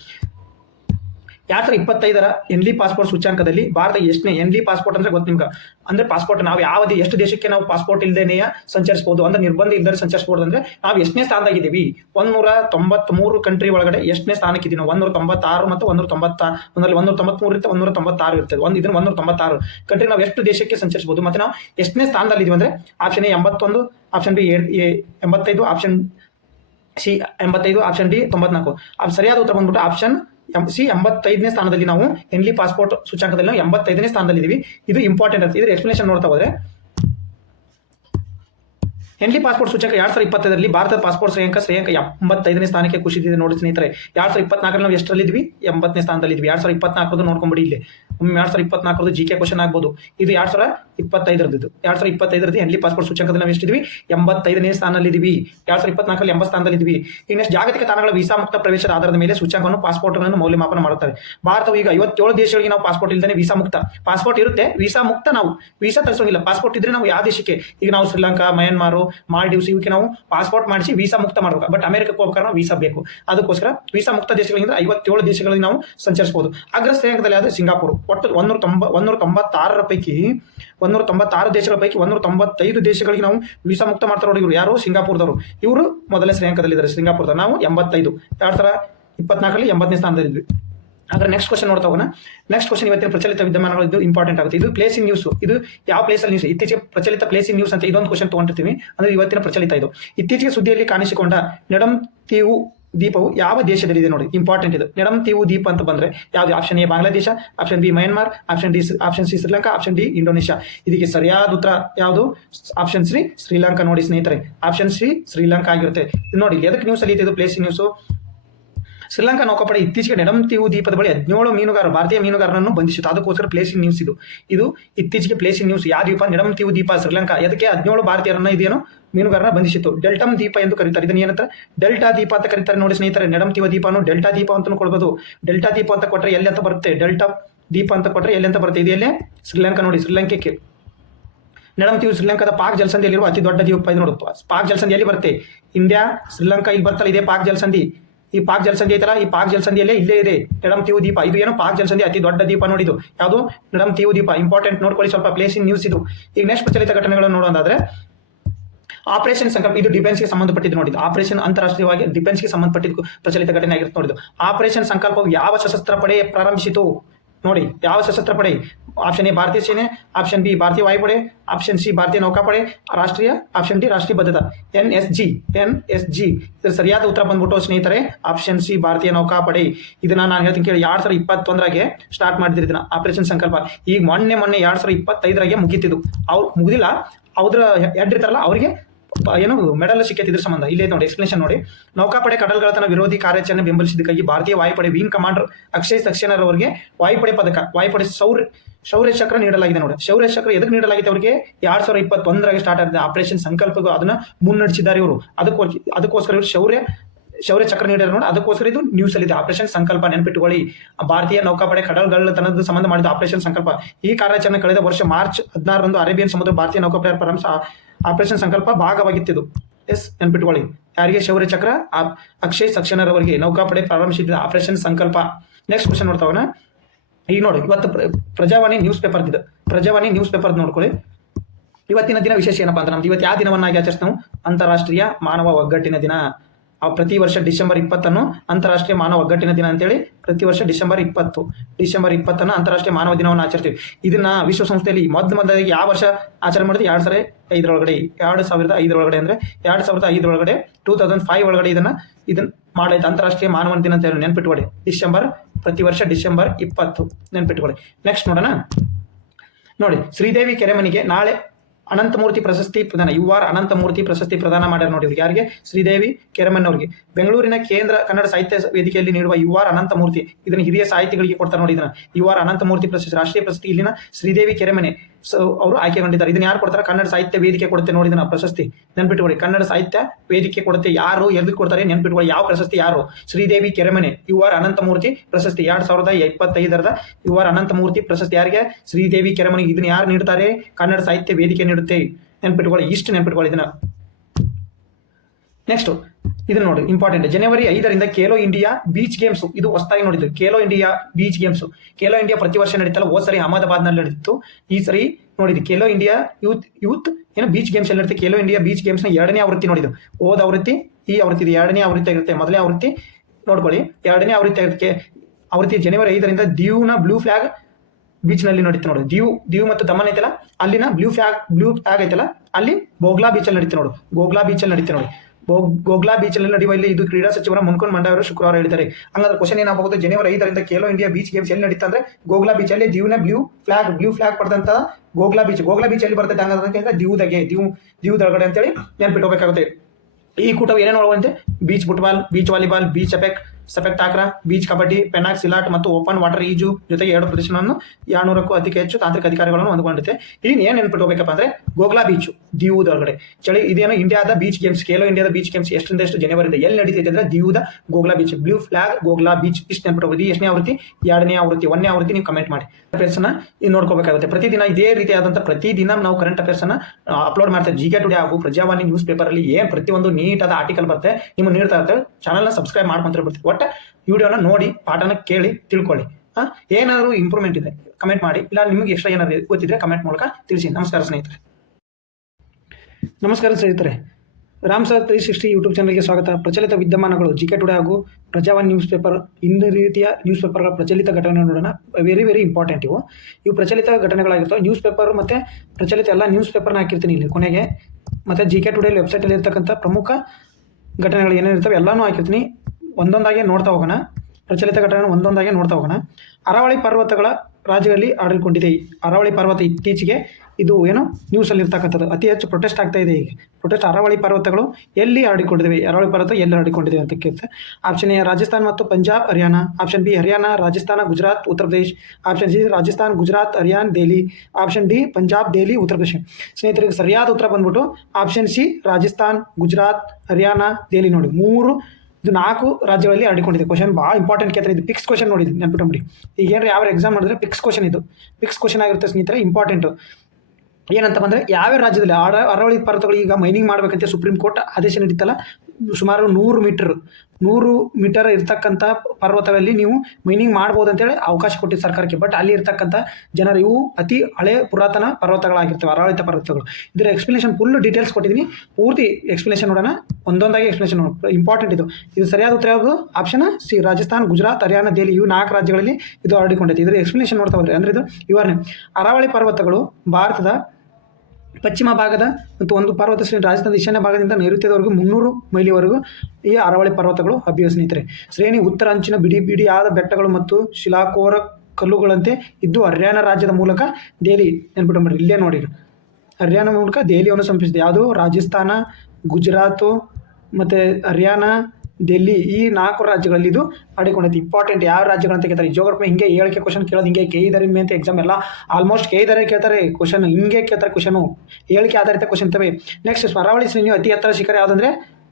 2025ರ ಎನ್ಲಿ ಪಾಸ್ಪೋರ್ಟ್ ಸೂಚ್ಯಾಂಕದಲ್ಲಿ ಭಾರತ ಎಷ್ಟನೇ? ಎನ್ಲಿ ಪಾಸ್ಪೋರ್ಟ್ ಅಂದ್ರೆ ಗೊತ್ತು ನಿಮ್ಗೆ, ಅಂದ್ರೆ ಪಾಸ್ಪೋರ್ಟ್ ನಾವು ಎಷ್ಟು ದೇಶಕ್ಕೆ ನಾವು ಪಾಸ್ಪೋರ್ಟ್ ಇಲ್ಲದೇನೆಯ ಸಂಚರಿಸಬಹುದು, ಅಂದ್ರೆ ನಿರ್ಬಂಧ ಇಲ್ಲದೆ ಸಂಚರಿಸಬಹುದು. ಅಂದ್ರೆ ನಾವು ಎಷ್ಟನೇ ಸ್ಥಾನದಾಗಿದ್ದೀವಿ? 193 ಕಂಟ್ರಿ ಒಳಗಡೆ ಎಷ್ಟನೇ ಸ್ಥಾನಕ್ಕಿದ್ದೀವಿ ನಾವು? 196 ಮತ್ತು 196, 193 ಇರುತ್ತೆ, 196 ಇರ್ತದೆ. ಇದನ್ನು 196 ಕಂಟ್ರಿ ನಾವು ಎಷ್ಟು ದೇಶಕ್ಕೆ ಸಂಚರಿಸಬಹುದು. ಮತ್ತೆ ನಾವು ಎಷ್ಟನೇ ಸ್ಥಾನದಲ್ಲಿ ಇದೀವಿ ಅಂದ್ರೆ, option A 81, option B 85, option C 85, option D 94. ಸರಿಯಾದ ಉತ್ತರ ಬಂದ್ಬಿಟ್ಟು ಆಪ್ಷನ್ ಸಿ 85ನೇ ಸ್ಥಾನದಲ್ಲಿ ನಾವು ಎನ್ಲಿ ಪಾಸ್ಪೋರ್ಟ್ ಸೂಚ್ಯಾಂಕದಲ್ಲಿ ನಾವು 85ನೇ ಸ್ಥಾನದಲ್ಲಿ ಇದೀವಿ. ಇದು ಇಂಪಾರ್ಟೆಂಟ್ ಅಂತ. ಇದ್ರ ಎಕ್ಸ್ಪ್ಲನೇಷನ್ ನೋಡ್ತಾ ಹೋದ್ರೆ, ಎನ್ಲಿ ಪಾಸ್ಪೋರ್ಟ್ ಸೂಚ್ಯಂಕ 2025ರಲ್ಲಿ ಭಾರತದ ಪಾಸ್ಪೋರ್ಟ್ ಶ್ರೇಯಾಂಕ 85ನೇ ಸ್ಥಾನಕ್ಕೆ ಕುಸಿದಿದೆ ನೋಡಿ ಸ್ನೇಹಿತರೆ. 2024ರಲ್ಲಿ ನಾವು ಎಷ್ಟರಲ್ಲಿದ್ವಿ? 80ನೇ ಸ್ಥಾನದಲ್ಲಿದ್ವಿ. 2024 ನೋಡ್ಕೊಂಬಿಡಿ ಇಲ್ಲಿ. 2024 ಜಿಕೆ ಕ್ವಶನ್ ಆಗ್ಬೋದು. ಇದು 2025ರದ್ದು. 2025ರದ್ದು ಎನ್ಲಿ ಪಾಸ್ಪೋರ್ಟ್ ಸೂಚ್ಯಂಕದಲ್ಲಿ ನಾವು ಎಷ್ಟಿದ್ವಿ? 85ನೇ ಸ್ಥಾನದಲ್ಲಿದ್ದೀವಿ. 2024ರಲ್ಲಿ 80 ಸ್ಥಾನದಲ್ಲಿದ್ವಿ. ಈಗ ನೆಕ್ಸ್ಟ್, ಜಾಗತಿಕ ತಾಣಗಳ ವೀಸಾ ಮುಕ್ತ ಪ್ರವೇಶದ ಆಧಾರದ ಮೇಲೆ ಸೂಚ್ಯಂಕವನ್ನು ಪಾಸ್ಪೋರ್ಟ್ಗಳನ್ನು ಮೌಲ್ಯಮಾಪನ ಮಾಡುತ್ತಾರೆ. ಭಾರತವು ಈಗ 57 ದೇಶಗಳಿಗೆ ನಾವು ಪಾಸ್ಪೋರ್ಟ್ ಇಲ್ಲದೆ ವೀಸಾ ಮುಕ್ತ. ಪಾಸ್ಪೋರ್ಟ್ ಇರುತ್ತೆ, ವೀಸಾ ಮುಕ್ತ. ನಾವು ವೀಸಾ ತರಿಸೋಂಗಿಲ್ಲ. ಪಾಸ್ಪೋರ್ಟ್ ಇದ್ರೆ ನಾವು ಯಾವ ದೇಶಕ್ಕೆ, ಈಗ ನಾವು ಶ್ರೀಲಂಕಾ, ಮಯನ್ಮಾರು, ಮಾಲ್ಡೀವ್ಸ್ ಇವಕ್ಕೆ ನಾವು ಪಾಸ್ಪೋರ್ಟ್ ಮಾಡಿಸಿ ವೀಸಾ ಮುಕ್ತ ಮಾಡಬೇಕು. ಬಟ್ ಅಮೆರಿಕಕ್ಕೆ ಹೋಗ್ಬೇಕಾದ್ರೆ ನಾವು ವೀಸಾ ಬೇಕು. ಅದಕ್ಕೋಸ್ಕರ ವೀಸಾ ಮುಕ್ತ ದೇಶಗಳಿಂದ 57 ದೇಶಗಳಿಗೆ ನಾವು ಸಂಚರಿಸಬಹುದು. ಅಗ್ರ ಶ್ರೇಯಾಂಕದಲ್ಲಿ ಆದ ಸಿಂಗಾಪುರ್. ಒಟ್ಟು 196 ಪೈಕಿ 196 ದೇಶಗಳ ಪೈಕಿ 195 ದೇಶಗಳಿಗೆ ನಾವು ವೀಸಾ ಮುಕ್ತ ಮಾಡ್ತಾರೆ ನೋಡಿ. ಇವರು ಯಾರು? ಸಿಂಗಾಪುರದವರು. ಇವರು ಮೊದಲನೇ ಶ್ರೇಯಾಂಕದಲ್ಲಿದ್ದಾರೆ ಸಿಂಗಾಪುರದವರು. ನಾವು 85, 2024ರಲ್ಲಿ 80ನೇ ಸ್ಥಾನದಲ್ಲಿದ್ವಿ. ಹಾಗಾದ್ರೆ ನೆಕ್ಸ್ಟ್ ಕ್ವಶನ್ ನೋಡ್ತಾ ಹೋಗೋಣ. ನೆಕ್ಸ್ಟ್ ಕ್ವಶನ್ ಇವತ್ತಿನ ಪ್ರಚಲಿತ ವಿದ್ಯಮಾನಗಳು ಇದು ಇಂಪಾರ್ಟೆಂಟ್ ಆಗುತ್ತೆ. ಇದು ಪ್ಲೇಸ್ ಇನ್ ನ್ಯೂಸ್. ಇದು ಯಾವ ಪ್ಲೇಸ್ ಅಲ್ಲಿ ನ್ಯೂಸ್? ಇತ್ತೀಚೆಗೆ ಪ್ರಚಲಿತ ಪ್ಲೇಸ್ ಇನ್ ನ್ಯೂಸ್ ಅಂತ ಇದೊಂದು ಕ್ವಶನ್ ತಗೊಂಡಿರ್ತೀವಿ. ಅಂದ್ರೆ ಇವತ್ತಿನ ಪ್ರಚಲಿತ ಇದು. ಇತ್ತೀಚೆಗೆ ಸುದ್ದಿಯಲ್ಲಿ ಕಾಣಿಸಿಕೊಂಡ ನೆಡಂತೀವು ದೀಪವು ಯಾವ ದೇಶದಲ್ಲಿದೆ ನೋಡಿ. ಇಂಪಾರ್ಟೆಂಟ್ ಇದು. ನೆಡಂತೀವು ದೀಪ ಅಂತ ಬಂದ್ರೆ ಯಾವ್ದು? Option A Bangladesh, option B Myanmar, option C Sri Lanka, option D Indonesia. ಇದಕ್ಕೆ ಸರಿಯಾದ ಉತ್ತರ ಯಾವುದು? ಆಪ್ಷನ್ ಸಿ ಶ್ರೀಲಂಕಾ ನೋಡಿ ಸ್ನೇಹಿತರೆ. ಆಪ್ಷನ್ ಸಿ ಶ್ರೀಲಂಕಾ ಆಗಿರುತ್ತೆ. ಇದು ನೋಡಿ, ಎದಕ್ಕೆ ನ್ಯೂಸ್ ಅಲ್ಲಿ ಇದು ಪ್ಲೇಸ್ ಇನ್ ನ್ಯೂಸ್? ಶ್ರೀಲಂಕಾ ನೌಕಾಪಡೆ ಇತ್ತೀಚೆಗೆ ನೆಡಂತೀವು ದೀಪದ ಬಳಿ 17 ಭಾರತೀಯ ಮೀನುಗಾರರನ್ನು ಬಂಧಿಸಿತು. ಅದಕ್ಕೋಸ್ಕರ ಪ್ಲೇಸ್ ಇನ್ ನ್ಯೂಸ್ ಇದು ಇತ್ತೀಚೆಗೆ ಪ್ಲೇಸ್ ಇನ್ ನ್ಯೂಸ್. ಯಾವ ದ್ವೀಪ? ನೆಡಂತೀವು ದೀಪ, ಶ್ರೀಲಂಕಾ. ಅದಕ್ಕೆ 17 ಭಾರತೀಯರನ್ನ ಇದೇನು ಮೀನುಗಾರನ ಬಂಧಿಸಿತ್ತು. ಡೆಲ್ಟಮ್ ದೀಪ ಎಂದು ಕರೀತಾರೆ. ಇದನ್ನ ಏನಂತ? ಡೆಲ್ಟಾ ದೀಪ ಅಂತ ಕರೀತಾರೆ ನೋಡಿ ಸ್ನೇಹಿತರೆ. ನೆಡಂತೀವ ದೀಪನು ಡೆಲ್ಟಾ ದೀಪ ಅಂತ ಕೊಡ್ಬೋದು. ಡೆಲ್ಟಾ ದೀಪ ಅಂತ ಕೊಟ್ಟರೆ ಎಲ್ಲಿ ಅಂತ ಬರುತ್ತೆ? ಡೆಲ್ಟಾ ದೀಪ ಅಂತ ಕೊಟ್ಟರೆ ಎಲ್ಲಿ ಅಂತ ಬರುತ್ತೆ? ಇದು ಎಲ್ಲೇ? ಶ್ರೀಲಂಕಾ ನೋಡಿ, ಶ್ರೀಲಂಕೆಗೆ ನೆಡಂತೀವು ಶ್ರೀಲಂಕಾದ ಪಾಕ್ ಜಲಸಂಧಿಯಲ್ಲಿರುವ ಅತಿ ದೊಡ್ಡ ದ್ವೀಪ ಇದು ನೋಡು. ಪಾಕ್ ಜಲಸಂಧಿ ಎಲ್ಲಿ ಬರುತ್ತೆ? ಇಂಡಿಯಾ ಶ್ರೀಲಂಕಾ ಇಲ್ಲಿ ಬರ್ತಲ್ಲ, ಇದೇ ಪಾಕ್ ಜಲಸಂಧಿ. ಈ ಪಾಕ್ ಜಲಸಂಧಿ ಐತಲ್ಲ, ಈ ಪಾಕ್ ಜಲಸಂಧಿಯಲ್ಲೇ ಇಲ್ಲೇ ಇದೆ ನೆಡಂತೀವು ದ್ವೀಪ. ಇದು ಏನು ಪಾಕ್ ಜಲಸಂಧಿ ಅತಿ ದೊಡ್ಡ ದ್ವೀಪ ನೋಡಿದು ಯಾವುದು? ನೆಡಂತೀವು ದ್ವೀಪ. ಇಂಪಾರ್ಟೆಂಟ್ ನೋಡ್ಕೊಳ್ಳಿ, ಸ್ವಲ್ಪ ಪ್ಲೇಸ್ ಇನ್ ನ್ಯೂಸ್ ಇದು. ಈಗ ನೆಕ್ಸ್ಟ್ ಪ್ರಚಲಿತ ಘಟನೆಗಳನ್ನು ನೋಡೋದಾದ್ರೆ ಆಪರೇಷನ್ ಸಂಕಲ್ಪ, ಇದು ಡಿಫೆನ್ಸ್ಗೆ ಸಂಬಂಧಪಟ್ಟಿದ್ದು ನೋಡಿದ್ದು. ಆಪರೇಷನ್ ಅಂತಾರಾಷ್ಟ್ರೀಯವಾಗಿ ಡಿಫೆನ್ಸ್ಗೆ ಸಂಬಂಧಪಟ್ಟಿದ್ದು ಪ್ರಚಲಿತ ಘಟನೆ ಆಗಿರುತ್ತೆ ನೋಡಿದ್ದು. ಆಪರೇಷನ್ ಸಂಕಲ್ಪವು ಯಾವ ಸಶಸ್ತ್ರ ಪಡೆ ಪ್ರಾರಂಭಿಸಿತು ನೋಡಿ? ಯಾವ ಸಶಸ್ತ್ರ ಪಡೆ? ಆಪ್ಷನ್ ಎ ಭಾರತೀಯ ಸೇನೆ, ಆಪ್ಷನ್ ಬಿ ಭಾರತೀಯ ವಾಯುಪಡೆ, ಆಪ್ಷನ್ ಸಿ ಭಾರತೀಯ ನೌಕಾಪಡೆ ರಾಷ್ಟ್ರೀಯ, ಆಪ್ಷನ್ ಡಿ ರಾಷ್ಟ್ರೀಯ ಭದ್ರತಾ. NSG ಇದ್ರ ಸರಿಯಾದ ಉತ್ತರ ಬಂದ್ಬಿಟ್ಟು ಸ್ನೇಹಿತರೆ ಆಪ್ಷನ್ ಸಿ ಭಾರತೀಯ ನೌಕಾಪಡೆ. ಇದನ್ನ ನಾನು ಹೇಳ್ತೀನಿ ಕೇಳಿ, 2021 ಸ್ಟಾರ್ಟ್ ಮಾಡಿದ್ರು ಇದನ್ನ ಆಪರೇಷನ್ ಸಂಕಲ್ಪ. ಈಗ ಮೊನ್ನೆ 2025 ಮುಗಿತಿದ್ದು. ಅವ್ರು ಮುಗಿದಿಲ್ಲ, ಅವ್ರ ಹೆಡ್ ಇರ್ತಾರಲ್ಲ ಅವರಿಗೆ ಏನು ಮೆಡಲ್ ಸಿಕ್ಕೈತಿ. ಇದ್ರ ಸಂಬಂಧ ಇಲ್ಲೇ ನೋಡಿ, ಎಕ್ಸ್ಪ್ಲೇಷನ್ ನೋಡಿ. ನೌಕಾಪಡೆ ಕಡಲ್ಗಳ್ಳತನ ವಿರೋಧಿ ಕಾರ್ಯಾಚರಣೆ ಬೆಂಬಲಿಸಿದ್ದಕ್ಕಾಗಿ ಭಾರತೀಯ ವಾಯುಪಡೆ ವಿಂಗ್ ಕಮಾಂಡರ್ ಅಕ್ಷಯ್ ಸಕ್ಸೇನಾ ಅವರಿಗೆ ವಾಯುಪಡೆ ಪದಕ, ವಾಯುಪಡೆ ಶೌರ್ಯ ಚಕ್ರ ನೀಡಲಾಗಿದೆ ನೋಡಿ. ಶೌರ್ಯ ಚಕ್ರ ಎದಕ್ಕೆ ನೀಡಲಾಗಿದೆ ಅವರಿಗೆ? 2021 ಸ್ಟಾರ್ಟ್ ಆಗಿದೆ ಆಪರೇಷನ್ ಸಂಕಲ್ಪಗೂ ಅದನ್ನ ಮುನ್ನಡೆಸಿದ್ದಾರೆ ಇವರು. ಅದಕ್ಕೋಸ್ಕರ ಇವರು ಶೌರ್ಯ ಚಕ್ರ ನೀಡಿದ್ದಾರೆ ನೋಡಿ. ಅದಕ್ಕೋಸ್ಕರ ಇದು ನ್ಯೂಸ್ ಅಲ್ಲಿ ಇದೆ ಆಪರೇಷನ್ ಸಂಕಲ್ಪ. ನೆನಪಿಟ್ಟುಕೊಳ್ಳಿ, ಭಾರತೀಯ ನೌಕಾಪಡೆ ಕಡಲ್ಗಳ್ಳತನದ ಸಂಬಂಧ ಮಾಡಿದ ಆಪರೇಷನ್ ಸಂಕಲ್ಪ. ಈ ಕಾರ್ಯಾಚರಣೆ ಕಳೆದ ವರ್ಷ ಮಾರ್ಚ್ 16 ಅರೇಬಿಯನ್ ಸಮುದ್ರ ಭಾರತೀಯ ನೌಕಾಪಡೆ ಪ್ರಾರಂಭಿಸ ಆಪರೇಷನ್ ಸಂಕಲ್ಪ ಭಾಗವಾಗಿತ್ತು. ನೆನಪಿಟ್ಟುಕೊಳ್ಳಿ, ಯಾರಿಗೆ? ಶೌರ್ಯ ಚಕ್ರ ಅಕ್ಷಯ್ ಸಕ್ಸೇನಾ ಅವರಿಗೆ ನೌಕಾಪಡೆ ಪ್ರಾರಂಭಿಸಿದ ಆಪರೇಷನ್ ಸಂಕಲ್ಪ. ನೆಕ್ಸ್ಟ್ ಕ್ವಶನ್ ನೋಡ್ತಾವನ. ಈಗ ನೋಡಿ, ಇವತ್ತು ಪ್ರಜಾವಾಣಿ ನ್ಯೂಸ್ ಪೇಪರ್ ನೋಡ್ಕೊಳ್ಳಿ. ಇವತ್ತಿನ ದಿನ ವಿಶೇಷ ಏನಪ್ಪಾ ಅಂತ, ನಮ್ದು ಇವತ್ತು ಯಾವ ದಿನವನ್ನಾಗಿ ಆಚರಿಸ್ತೀವಿ? ಅಂತಾರಾಷ್ಟ್ರೀಯ ಮಾನವ ಒಗ್ಗಟ್ಟಿನ ದಿನ. ಪ್ರತಿ ವರ್ಷ ಡಿಸೆಂಬರ್ 20 ಅಂತಾರಾಷ್ಟ್ರೀಯ ಮಾನವ ಒಗ್ಗಟ್ಟಿನ ದಿನ ಅಂತೇಳಿ ಪ್ರತಿ ವರ್ಷ ಡಿಸೆಂಬರ್ 20 ಅಂತಾರಾಷ್ಟ್ರೀಯ ಮಾನವ ದಿನವನ್ನು ಆಚರಿಸ್ತೀವಿ. ಇದನ್ನ ವಿಶ್ವಸಂಸ್ಥೆಯಲ್ಲಿ ಮೊದಲಾಗಿ ಯಾವ ವರ್ಷ ಆಚರಣೆ ಮಾಡಿದ್ವಿ? 2005 ಒಳಗಡೆ. 2005 ಒಳಗಡೆ ಅಂದ್ರೆ 2005 ಒಳಗಡೆ 2005 ಒಳಗಡೆ ಇದನ್ನ ಮಾಡಾಯ್ತು ಅಂತಾರಾಷ್ಟ್ರೀಯ ಮಾನವ ದಿನ ಅಂತ ನೆನ್ಪಿಟ್ಕೊಳ್ಳಿ. ಪ್ರತಿ ವರ್ಷ ಡಿಸೆಂಬರ್ 20 ನೆನ್ಪಿಟ್ಕೊಳ್ಳಿ. ನೆಕ್ಸ್ಟ್ ನೋಡೋಣ ನೋಡಿ. ಶ್ರೀದೇವಿ ಕೆರೆಮನಿಗೆ ನಾಳೆ ಅನಂತಮೂರ್ತಿ ಪ್ರಶಸ್ತಿ ಪ್ರದಾನ. ಅನಂತಮೂರ್ತಿ ಪ್ರಶಸ್ತಿ ಪ್ರದಾನ ಮಾಡ್ಯಾರ ನೋಡಿ. ಇವ್ರಿಗೆ ಯಾರಿಗೆ? ಶ್ರೀದೇವಿ ಕೆರೆಮನ್ ಅವರಿಗೆ. ಬೆಂಗಳೂರಿನ ಕೇಂದ್ರ ಕನ್ನಡ ಸಾಹಿತ್ಯ ವೇದಿಕೆಯಲ್ಲಿ ನೀಡುವ ಅನಂತಮೂರ್ತಿ, ಇದನ್ನ ಹಿರಿಯ ಸಾಹಿತಿಗಳಿಗೆ ಕೊಡ್ತಾರೆ ನೋಡಿ. ಇದನ್ನ ಅನಂತಮೂರ್ತಿ ಪ್ರಶಸ್ತಿ, ರಾಷ್ಟ್ರೀಯ ಪ್ರಶಸ್ತಿ ಇಲ್ಲಿನ ಶ್ರೀದೇವಿ ಕೆರೆಮನೆ ಅವರು ಆಯ್ಕೆಗೊಂಡಿದ್ದಾರೆ. ಇದನ್ನ ಯಾರು ಕೊಡ್ತಾರೆ? ಕನ್ನಡ ಸಾಹಿತ್ಯ ವೇದಿಕೆ ಕೊಡುತ್ತೆ ನೋಡಿ. ಇದನ್ನ ಪ್ರಶಸ್ತಿ ನೆನ್ಪಿಟ್ಕೊಳ್ಳಿ. ಕನ್ನಡ ಸಾಹಿತ್ಯ ವೇದಿಕೆ ಕೊಡುತ್ತೆ. ಯಾರು ಎಲ್ಲಿ ಕೊಡ್ತಾರೆ ನೆನ್ಪಿಟ್ಕೊಳ್ಳಿ. ಯಾವ ಪ್ರಶಸ್ತಿ? ಯಾರು? ಶ್ರೀದೇವಿ ಕೆರೆಮನೆ ಅನಂತಮೂರ್ತಿ ಪ್ರಶಸ್ತಿ 2025 ಅನಂತಮೂರ್ತಿ ಪ್ರಶಸ್ತಿ ಯಾರಿಗೆ? ಶ್ರೀದೇವಿ ಕೆರೆಮನೆಗೆ. ಇದನ್ನ ಯಾರು ನೀಡ್ತಾರೆ? ಕನ್ನಡ ಸಾಹಿತ್ಯ ವೇದಿಕೆ ನೀಡುತ್ತೆ. ನೆನ್ಪಿಟ್ಕೊಳ್ಳಿ, ಇಷ್ಟು ನೆನ್ಪಿಟ್ಕೊಳ್ಳಿ ಇದನ್ನ. ನೆಕ್ಸ್ಟ್ ಇದನ್ನ ನೋಡಿ, ಇಂಪಾರ್ಟೆಂಟ್. ಜನವರಿ 5 ಖೇಲೋ ಇಂಡಿಯಾ ಬೀಚ್ ಗೇಮ್ಸ್, ಇದು ಹೊಸದಾಗಿ ನೋಡಿದ್ರು. Khelo India beach games. Khelo India ಪ್ರತಿ ವರ್ಷ ನಡೀತಲ್ಲ, ಹೋದ್ ಸರಿ ಅಹಮದಾಬಾದ್ನಲ್ಲಿ ನಡೀತಿತ್ತು. ಈ ಸರಿ ನೋಡಿದ್ವಿ ಖೇಲೋ ಇಂಡಿಯಾ ಯೂತ್ ಏನು ಬೀಚ್ ಗೇಮ್ಸ್ ಎಲ್ಲ ಇರುತ್ತೆ. ಖೇಲೋ ಇಂಡಿಯಾ ಬೀಚ್ ಗೇಮ್ಸ್ನ 2ನೇ ಆವೃತ್ತಿ ನೋಡಿದ್ದು. ಹೋದ ಆವೃತ್ತಿ, ಈ ಆವೃತ್ತಿ 2ನೇ ಆವೃತ್ತಿ ಆಗಿರುತ್ತೆ. ಮೊದಲನೇ ಆವೃತ್ತಿ ನೋಡ್ಕೊಳ್ಳಿ, 2ನೇ ಆವೃತ್ತಿ ಆಗಿರುತ್ತೆ. ಆವೃತ್ತಿ ಜನವರಿ 5 ದೀವ್ನ ಬ್ಲೂ ಫ್ಲಾಗ್ ಬೀಚ್ ನಲ್ಲಿ ನಡೀತು ನೋಡಿ. ದೀವ್ ಮತ್ತು ದಮನ್ ಐತಲ್ಲ, ಅಲ್ಲಿನ ಬ್ಲೂ ಫ್ಲಾಗ್ ಐತಲ್ಲ, ಅಲ್ಲಿ ಗೋಗ್ಲಾ ಬೀಚ್ ಅಲ್ಲಿ ನಡೀತು ನೋಡು. ಗೋಗ್ಲಾ ಬೀಚ್ ಅಲ್ಲಿ ನಡೀತು ನೋಡಿ. ಗೋಗ್ಲಾ ಬೀಚ್ ಅಲ್ಲಿ ನಡೆಯುವ ಇಲ್ಲಿ ಇದು ಕ್ರೀಡಾ ಸಚಿವರ ಮುನ್ಕೊಂಡ್ ಮಂಡವರು ಶುಕ್ರವಾರ ಹೇಳಿದ್ದಾರೆ. ಹಂಗಾದ್ರೆ ಕ್ವಶನ್ ಏನಾಗಬಹುದು? ಜನವರಿ 5 ಖೇಲೋ ಇಂಡಿಯಾ ಬೀಚ್ ಗೇಮ್ಸ್ ಎಲ್ಲಿ ನಡೀತಾ ಅಂದ್ರೆ ಗೋಗ್ಲಾ ಬೀಚ್ ಅಲ್ಲಿ. ದೀವ್ನ ಬ್ಲೂ ಫ್ಲಾಗ್ ಪಡೆದಂತ ಗೋಗ್ಲಾ ಬೀಚ್ ಅಲ್ಲಿ ಬರ್ತೈತೆ. ಹಂಗಾದ್ರೆ ದೀವ್ ದಳಗಡೆ ಅಂತೇಳಿ ನೆನ್ಪಿಟ್ಕೋಬೇಕಾಗುತ್ತೆ. ಈ ಕೂಟವು ಏನೇನು ಒಳಗೊಂಡಿದೆ? Beach football, beach volleyball, beach sepak takraw, beach kabaddi, pencak silat ಮತ್ತು ಓಪನ್ ವಾಟರ್ ಈಜು ಜೊತೆಗೆ 2 ಪ್ರದರ್ಶನವನ್ನು 200ಕ್ಕೂ ಅಧಿಕ ಹೆಚ್ಚು ತಾಂತ್ರಿಕ ಅಧಿಕಾರಿಗಳನ್ನು ಹೊಂದಿಕೊಂಡಿದೆ. ಇಲ್ಲಿ ಏನ್ ನೆನ್ಪಿಟ್ಕೋಬೇಕಪ್ಪ ಅಂದ್ರೆ ಗೋಗ್ಲಾ ಬೀಚ್ ದೀವುದೊಳಗಡೆ ಚಳಿ. ಇದೇನು ಇಂಡಿಯಾದ ಬೀಚ್ ಗೇಮ್ಸ್, ಖೇಲೋ ಇಂಡಿಯಾದ ಬೀಚ್ ಗೇಮ್ಸ್ ಎಷ್ಟರಿಂದ ಎಷ್ಟು ಜನವರಿಯಿಂದ ಎಲ್ಲಿ ನಡೀತಿದೆ ಅಂದ್ರೆ ದೀವುದ ಗೋಗ್ಲಾ ಬೀಚ್, ಬ್ಲೂ ಫ್ಲಾಗ್ ಗೋಗ್ಲಾ ಬೀಚ್. ಇಷ್ಟು ನೆನ್ಪಿಟ್ಕೋಬೇಕು. ಎಷ್ಟನೇ ಆವೃತ್ತಿ? 2ನೇ ಆವೃತ್ತಿ. 1ನೇ ಆವೃತ್ತಿ ನೀವು ಕಮೆಂಟ್ ಮಾಡಿ. ಅಫೇರ್ಸ್ ಅನ್ನ ಇದು ನೋಡ್ಕೋಬೇಕಾಗುತ್ತೆ. ಪ್ರತಿದಿನ ಇದೇ ರೀತಿಯಾದಂತಹ ಪ್ರತಿದಿನ ನಾವು ಕರೆಂಟ್ ಅಫೇರ್ಸ್ ಅನ್ನ ಅಪ್ಲೋಡ್ ಮಾಡ್ತೇವೆ. ಜಿಕೆ ಟುಡೇ ಹಾಗೂ ಪ್ರಜಾವಾಣಿ ನ್ಯೂಸ್ ಪೇಪರ್ ಅಲ್ಲಿ ಏನ್ ಪ್ರತಿಯೊಂದು ನೀಟಾದ ಆರ್ಟಿಕಲ್ ಬರುತ್ತೆ ನಿಮ್ಗೆ ನೀಡ್ತಾ ಇರ್ತೇವೆ. ಚಾನಲ್ನ ಸಬ್ಸ್ಕ್ರೈಬ್ ಮಾಡ್ಕೊಂತ ಬರ್ತೀವಿ. ಒಟ್ಟು ವಿಡಿಯೋನ ನೋಡಿ, ಪಾಠನ ಕೇಳಿ ತಿಳ್ಕೊಳ್ಳಿ. ಏನಾದರೂ ಇಂಪ್ರೂವ್ಮೆಂಟ್ ಇದೆ ಕಮೆಂಟ್ ಮಾಡಿ, ಇಲ್ಲ ನಿಮಗೆ ಎಕ್ಸ್ಟ್ರಾ ಏನಾದ್ರು ಗೊತ್ತಿದ್ರೆ ಕಮೆಂಟ್ ಮೂಲಕ ತಿಳಿಸಿ. ನಮಸ್ಕಾರ ಸ್ನೇಹಿತರೆ. ರಾಮ್ ಸರ್ 360 ಯೂಟ್ಯೂಬ್ ಚಾನಲ್ಗೆ ಸ್ವಾಗತ. ಪ್ರಚಲಿತ ವಿದ್ಯಮಾನಗಳು ಜಿಕೆ ಟುಡೇ ಹಾಗೂ ಪ್ರಜಾವಾಣಿ ನ್ಯೂಸ್ ಪೇಪರ್, ಇನ್ನು ರೀತಿಯ ನ್ಯೂಸ್ ಪೇಪರ್ಗಳ ಪ್ರಚಲಿತ ಘಟನೆ ನೋಡೋಣ. ವೆರಿ ಇಂಪಾರ್ಟೆಂಟ್ ಇವು ಪ್ರಚಲಿತ ಘಟನೆಗಳಾಗಿರ್ತವೆ. ನ್ಯೂಸ್ ಪೇಪರ್ ಮತ್ತು ಪ್ರಚಲಿತ ಎಲ್ಲ ನ್ಯೂಸ್ ಪೇಪರ್ನ ಹಾಕಿರ್ತೀನಿ ಇಲ್ಲಿ ಕೊನೆಗೆ. ಮತ್ತು ಜಿಕೆ ಟುಡೇ ವೆಬ್ಸೈಟಲ್ಲಿ ಇರ್ತಕ್ಕಂಥ ಪ್ರಮುಖ ಘಟನೆಗಳು ಏನೇನಿರ್ತವೆ ಎಲ್ಲನೂ ಹಾಕಿರ್ತೀನಿ. ಒಂದೊಂದಾಗಿ ನೋಡ್ತಾ ಹೋಗೋಣ. ಪ್ರಚಲಿತ ಘಟನೆ ಒಂದೊಂದಾಗಿ ನೋಡ್ತಾ ಹೋಗೋಣ. ಅರಾವಳಿ ಪರ್ವತಗಳ ರಾಜ್ಯದಲ್ಲಿ ಆಡಿಕೊಂಡಿದೆ. ಅರಾವಳಿ ಪರ್ವತ ಇತ್ತೀಚೆಗೆ ಇದು ಏನು ನ್ಯೂಸಲ್ಲಿ ಇರ್ತಕ್ಕಂಥದ್ದು ಅತಿ ಹೆಚ್ಚು ಪ್ರೊಟೆಸ್ಟ್ ಆಗ್ತಾ ಇದೆ. ಈಗ ಪ್ರೊಟೆಸ್ಟ್ ಅರಾವಳಿ ಪರ್ವತಗಳು ಎಲ್ಲಿ ಹರಡಿಕೊಂಡಿವೆ, ಅರಾವಳಿ ಪರ್ವತ ಎಲ್ಲಿ ಹರಡಿಕೊಂಡಿದೆ ಅಂತ ಕೇಳ್ತಾರೆ. ಆಪ್ಷನ್ ಎ ರಾಜಸ್ಥಾನ್ ಮತ್ತು Punjab Haryana, option B Haryana Rajasthan Gujarat Uttar Pradesh, option C Rajasthan Gujarat Haryana Delhi, option D Punjab Delhi Uttar Pradesh. ಸ್ನೇಹಿತರಿಗೆ ಸರಿಯಾದ ಉತ್ತರ ಬಂದ್ಬಿಟ್ಟು ಆಪ್ಷನ್ ಸಿ ರಾಜಸ್ಥಾನ್ ಗುಜರಾತ್ ಹರಿಯಾಣ ದೆಹಲಿ. ನೋಡಿ, 4 ರಾಜ್ಯಗಳಲ್ಲಿ ಹರಡಿಕೊಂಡಿದೆ. ಕ್ವಶನ್ ಭಾಳ ಇಂಪಾರ್ಟೆಂಟ್ ಕೇಳ್ತಾರೆ. ಇದು ಪಿಕ್ಸ್ ಕ್ವಶನ್ ನೋಡಿ, ನೆನ್ಪಿಟ್ಕೊಂಬಿಡಿ. ಈಗ ಏನಾರ ಯಾವ ಎಕ್ಸಾಮ್ ಮಾಡಿದ್ರೆ ಪಿಕ್ಸ್ ಕ್ವಶನ್, ಇದು ಪಿಕ್ಸ್ ಕ್ವಶನ್ ಆಗಿರುತ್ತೆ ಸ್ನೇಹಿತರೆ, ಇಂಪಾರ್ಟೆಂಟು. ಏನಂತ ಬಂದರೆ ಯಾವ್ಯಾವ ರಾಜ್ಯದಲ್ಲಿ ಅರವಳಿ ಪರ್ವತಗಳು ಈಗ ಮೈನಿಂಗ್ ಮಾಡಬೇಕಂತ ಸುಪ್ರೀಂ ಕೋರ್ಟ್ ಆದೇಶ ನೀಡಿತ್ತಲ್ಲ, ಸುಮಾರು 100 ಮೀಟರ್ ಇರ್ತಕ್ಕಂಥ ಪರ್ವತಗಳಲ್ಲಿ ನೀವು ಮೈನಿಂಗ್ ಮಾಡ್ಬೋದು ಅಂತೇಳಿ ಅವಕಾಶ ಕೊಟ್ಟಿದ್ದು ಸರ್ಕಾರಕ್ಕೆ. ಬಟ್ ಅಲ್ಲಿ ಇರ್ತಕ್ಕಂಥ ಜನರು ಇವು ಅತಿ ಹಳೆ ಪುರಾತನ ಪರ್ವತಗಳಾಗಿರ್ತವೆ, ಅರವಳಿತ ಪರ್ವತಗಳು. ಇದರ ಎಕ್ಸ್ಪ್ಲನೇಷನ್ ಫುಲ್ ಡೀಟೇಲ್ಸ್ ಕೊಟ್ಟಿದ್ದೀನಿ, ಪೂರ್ತಿ ಎಕ್ಸ್ಪ್ಲನೇಷನ್ ನೋಡೋಣ, ಒಂದೊಂದಾಗಿ ಎಕ್ಸ್ಪ್ಲನೇಷನ್ ನೋಡೋಣ. ಇಂಪಾರ್ಟೆಂಟ್ ಇದು ಸರಿಯಾದ ಉತ್ತರ ಯಾವುದು? ಆಪ್ಷನ್ ಸಿ, ರಾಜಸ್ಥಾನ್, ಗುಜರಾತ್, ಹರಿಯಾಣ, ದೆಹಲಿ ಇವು 4 ರಾಜ್ಯಗಳಲ್ಲಿ ಇದು ಹರಡಿಕೊಂಡೈತೆ. ಇದರ ಎಕ್ಸ್ಪ್ಲನೇಷನ್ ನೋಡ್ತಾ ಹೋದ್ರೆ ಅಂದರೆ ಇದು ವಿವರಣೆ. ಅರಾವಳಿ ಪರ್ವತಗಳು ಭಾರತದ ಪಶ್ಚಿಮ ಭಾಗದ ಮತ್ತು ಒಂದು ಪರ್ವತ ಶ್ರೇಣಿ ರಾಜಸ್ಥಾನದ ಈಶಾನ್ಯ ಭಾಗದಿಂದ ನೈಋತ್ಯದವರೆಗೂ 300 ಮೈಲಿವರೆಗೂ ಈ ಅರಾವಳಿ ಪರ್ವತಗಳು ಹಬ್ಬಿವೆ ಸ್ನೇಹಿತರೆ. ಶ್ರೇಣಿ ಉತ್ತರ ಅಂಚಿನ ಬಿಡಿಯಾದ ಬೆಟ್ಟಗಳು ಮತ್ತು ಶಿಲಾಕೋರ ಕಲ್ಲುಗಳಂತೆ ಇದ್ದು ಹರಿಯಾಣ ರಾಜ್ಯದ ಮೂಲಕ ದೆಹಲಿ ನೆನ್ಪಿಟ್ಕೊಂಡ್ಬಿಡ್ರಿ, ಇಲ್ಲೇ ನೋಡಿ, ಹರಿಯಾಣ ಮೂಲಕ ದೆಹಲಿಯನ್ನು ಸಂಪರ್ಕಿಸಿದೆ. ಯಾವುದು? ರಾಜಸ್ಥಾನ, ಗುಜರಾತು ಮತ್ತು ಹರಿಯಾಣ, ಡೆಲ್ಲಿ ಈ 4 ರಾಜ್ಯಗಳಲ್ಲಿ ಇದು ಆಡಿಕೊಂಡೈತಿ. ಇಂಪಾರ್ಟೆಂಟ್ ಯಾವ ರಾಜ್ಯಗಳಂತ ಕೇಳ್ತಾರೆ. ಜಿಯೋಗ್ರಫಿ ಹಿಂಗೆ ಹೇಳಿಕೆ ಕ್ವಶನ್ ಕೇಳೋದು ಹಿಂಗೆ KE ಅಂತ ಎಕ್ಸಾಮ್ ಎಲ್ಲ ಆಲ್ಮೋಸ್ಟ್ KE ಕೇಳ್ತಾರೆ ಕ್ವಶನ್, ಹಿಂಗೆ ಕೇಳ್ತಾರೆ ಕ್ವಶನು, ಹೇಳಿಕೆ ಆಧಾರಿತ ಕ್ವಶನ್ ಇರ್ತವೆ. ನೆಕ್ಸ್ಟ್ ಅರಾವಳಿ ಶ್ರೇಣಿಯು ಅತಿ ಎತ್ತರ ಶಿಖರ ಯಾವುದಂದ್ರೆ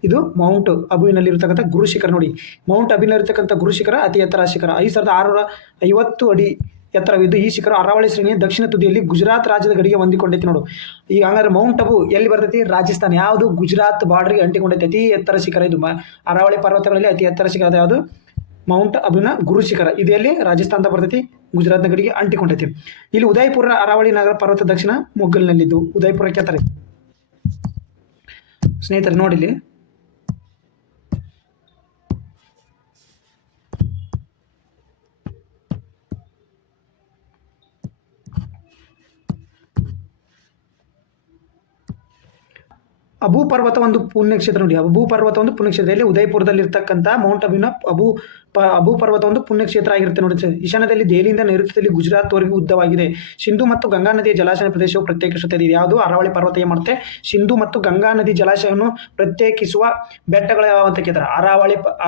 ಇದು ಮೌಂಟ್ ಅಬುವಿನಲ್ಲಿ ಇರತಕ್ಕಂಥ ಗುರು ಶಿಖರ. ನೋಡಿ, ಮೌಂಟ್ ಅಬುವಿನಲ್ಲಿರ್ತಕ್ಕಂಥ ಗುರು ಶಿಖರ ಅತಿ ಎತ್ತರ ಶಿಖರ, 5650 ಅಡಿ ಎತ್ತರವಿದ್ದು ಈ ಶಿಖರ ಅರಾವಳಿ ಶ್ರೇಣಿಯ ದಕ್ಷಿಣ ತುದಿಯಲ್ಲಿ ಗುಜರಾತ್ ರಾಜ್ಯದ ಗಡಿಗೆ ಹೊಂದಿಕೊಂಡೈತಿ. ನೋಡು, ಈಗ ಹಂಗಾದ್ರೆ ಮೌಂಟ್ ಅಬು ಎಲ್ಲಿ ಬರ್ತೈತಿ? ರಾಜಸ್ಥಾನ. ಯಾವುದು? ಗುಜರಾತ್ ಬಾರ್ಡರ್ಗೆ ಅಂಟಿಕೊಂಡೈತಿ. ಅತಿ ಎತ್ತರ ಶಿಖರ ಇದು. ಅರಾವಳಿ ಪರ್ವತಗಳಲ್ಲಿ ಅತಿ ಎತ್ತರ ಶಿಖರ ಯಾವುದು? ಮೌಂಟ್ ಅಬುನ ಗುರು ಶಿಖರ. ಇದು ಎಲ್ಲಿ? ರಾಜಸ್ಥಾನದ ಬರ್ತೈತಿ, ಗುಜರಾತ್ನ ಗಡಿಗೆ ಅಂಟಿಕೊಂಡೈತಿ. ಇಲ್ಲಿ ಉದಯಪುರ ಅರಾವಳಿ ನಗರ ಪರ್ವತ ದಕ್ಷಿಣ ಮೊಗ್ಗಲ್ನಲ್ಲಿದ್ದು ಉದಯಪುರ ಕೇಳ್ತಾರೆ ಸ್ನೇಹಿತರೆ. ನೋಡಿಲಿ, ಅಬು ಪರ್ವತ ಒಂದು ಪುಣ್ಯಕ್ಷೇತ್ರ. ನೋಡಿ, ಅಬು ಪರ್ವತ ಒಂದು ಪುಣ್ಯಕ್ಷೇತ್ರ. ಇಲ್ಲಿ ಉದಯಪುರದಲ್ಲಿರ್ತಕ್ಕಂಥ ಮೌಂಟ್ ಅಬುನ ಅಬು ಪರ್ವತ ಒಂದು ಪುಣ್ಯಕ್ಷೇತ್ರ ಆಗಿರುತ್ತೆ. ನೋಡಿ, ಈಶಾನ್ಯದಲ್ಲಿ ದೆಹಲಿಯಿಂದ ನೈಋತ್ಯದಲ್ಲಿ ಗುಜರಾತ್ವರೆಗೂ ಉದ್ದವಾಗಿದೆ. ಸಿಂಧು ಮತ್ತು ಗಂಗಾ ನದಿಯ ಜಲಾಶಯ ಪ್ರದೇಶವು ಪ್ರತ್ಯೇಕಿಸುತ್ತದೆ. ಇದು ಯಾವುದು? ಅರಾವಳಿ ಪರ್ವತ ಏನು ಮಾಡುತ್ತೆ? ಸಿಂಧು ಮತ್ತು ಗಂಗಾ ನದಿ ಜಲಾಶಯವನ್ನು ಪ್ರತ್ಯೇಕಿಸುವ ಬೆಟ್ಟಗಳು ಯಾವ ಅಂತ ಕೇಳ್ತಾರೆ?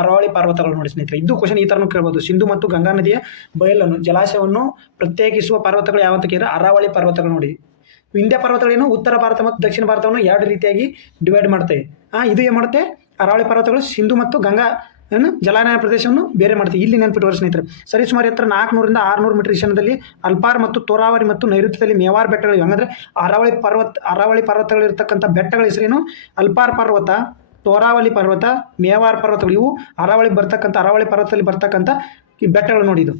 ಅರಾವಳಿ ಪರ್ವತಗಳು. ನೋಡಿ ಸ್ನೇಹಿತರೆ, ಇದು ಕ್ವಶನ್ ಈ ಥರನೂ ಕೇಳ್ಬೋದು. ಸಿಂಧು ಮತ್ತು ಗಂಗಾ ನದಿಯ ಬಯಲನ್ನು ಜಲಾಶಯವನ್ನು ಪ್ರತ್ಯೇಕಿಸುವ ಪರ್ವತಗಳು ಯಾವ ಅಂತ ಕೇಳಿದ್ರೆ ಅರಾವಳಿ ಪರ್ವತಗಳು. ನೋಡಿ, ವಿಂಧ್ಯ ಪರ್ವತಗಳೇನು ಉತ್ತರ ಭಾರತ ಮತ್ತು ದಕ್ಷಿಣ ಭಾರತವನ್ನು 2 ರೀತಿಯಾಗಿ ಡಿವೈಡ್ ಮಾಡ್ತವೆ. ಇದು ಏನು ಮಾಡುತ್ತೆ? ಅರಾವಳಿ ಪರ್ವತಗಳು ಸಿಂಧು ಮತ್ತು ಗಂಗಾ ಜಲಾನಯನ ಪ್ರದೇಶವನ್ನು ಬೇರೆ ಮಾಡ್ತೀವಿ. ಇಲ್ಲಿ ನೆನಪಿಟ್ಟು ಸ್ನೇಹಿತರೆ, ಸರಿಸುಮಾರು ಎತ್ತರ 400ರಿಂದ 600 ಮೀಟರ್ ಈಶಾನ್ಯದಲ್ಲಿ ಅಲ್ಪಾರ್ ಮತ್ತು ತೋರಾವರಿ ಮತ್ತು ನೈಋತ್ಯದಲ್ಲಿ ಮೇವಾರ್ ಬೆಟ್ಟಗಳು. ಹಂಗಂದ್ರೆ ಅರಾವಳಿ ಪರ್ವತಗಳಿರ್ತಕ್ಕಂಥ ಬೆಟ್ಟಗಳ ಹೆಸರೇನು? ಅಲ್ಪಾರ್ ಪರ್ವತ, ತೋರಾವಳಿ ಪರ್ವತ, ಮೇವಾರ್ ಪರ್ವತಗಳು. ಇವು ಅರಾವಳಿ ಪರ್ವತದಲ್ಲಿ ಬರ್ತಕ್ಕಂಥ ಈ ಬೆಟ್ಟಗಳು. ನೋಡಿ, ಇದು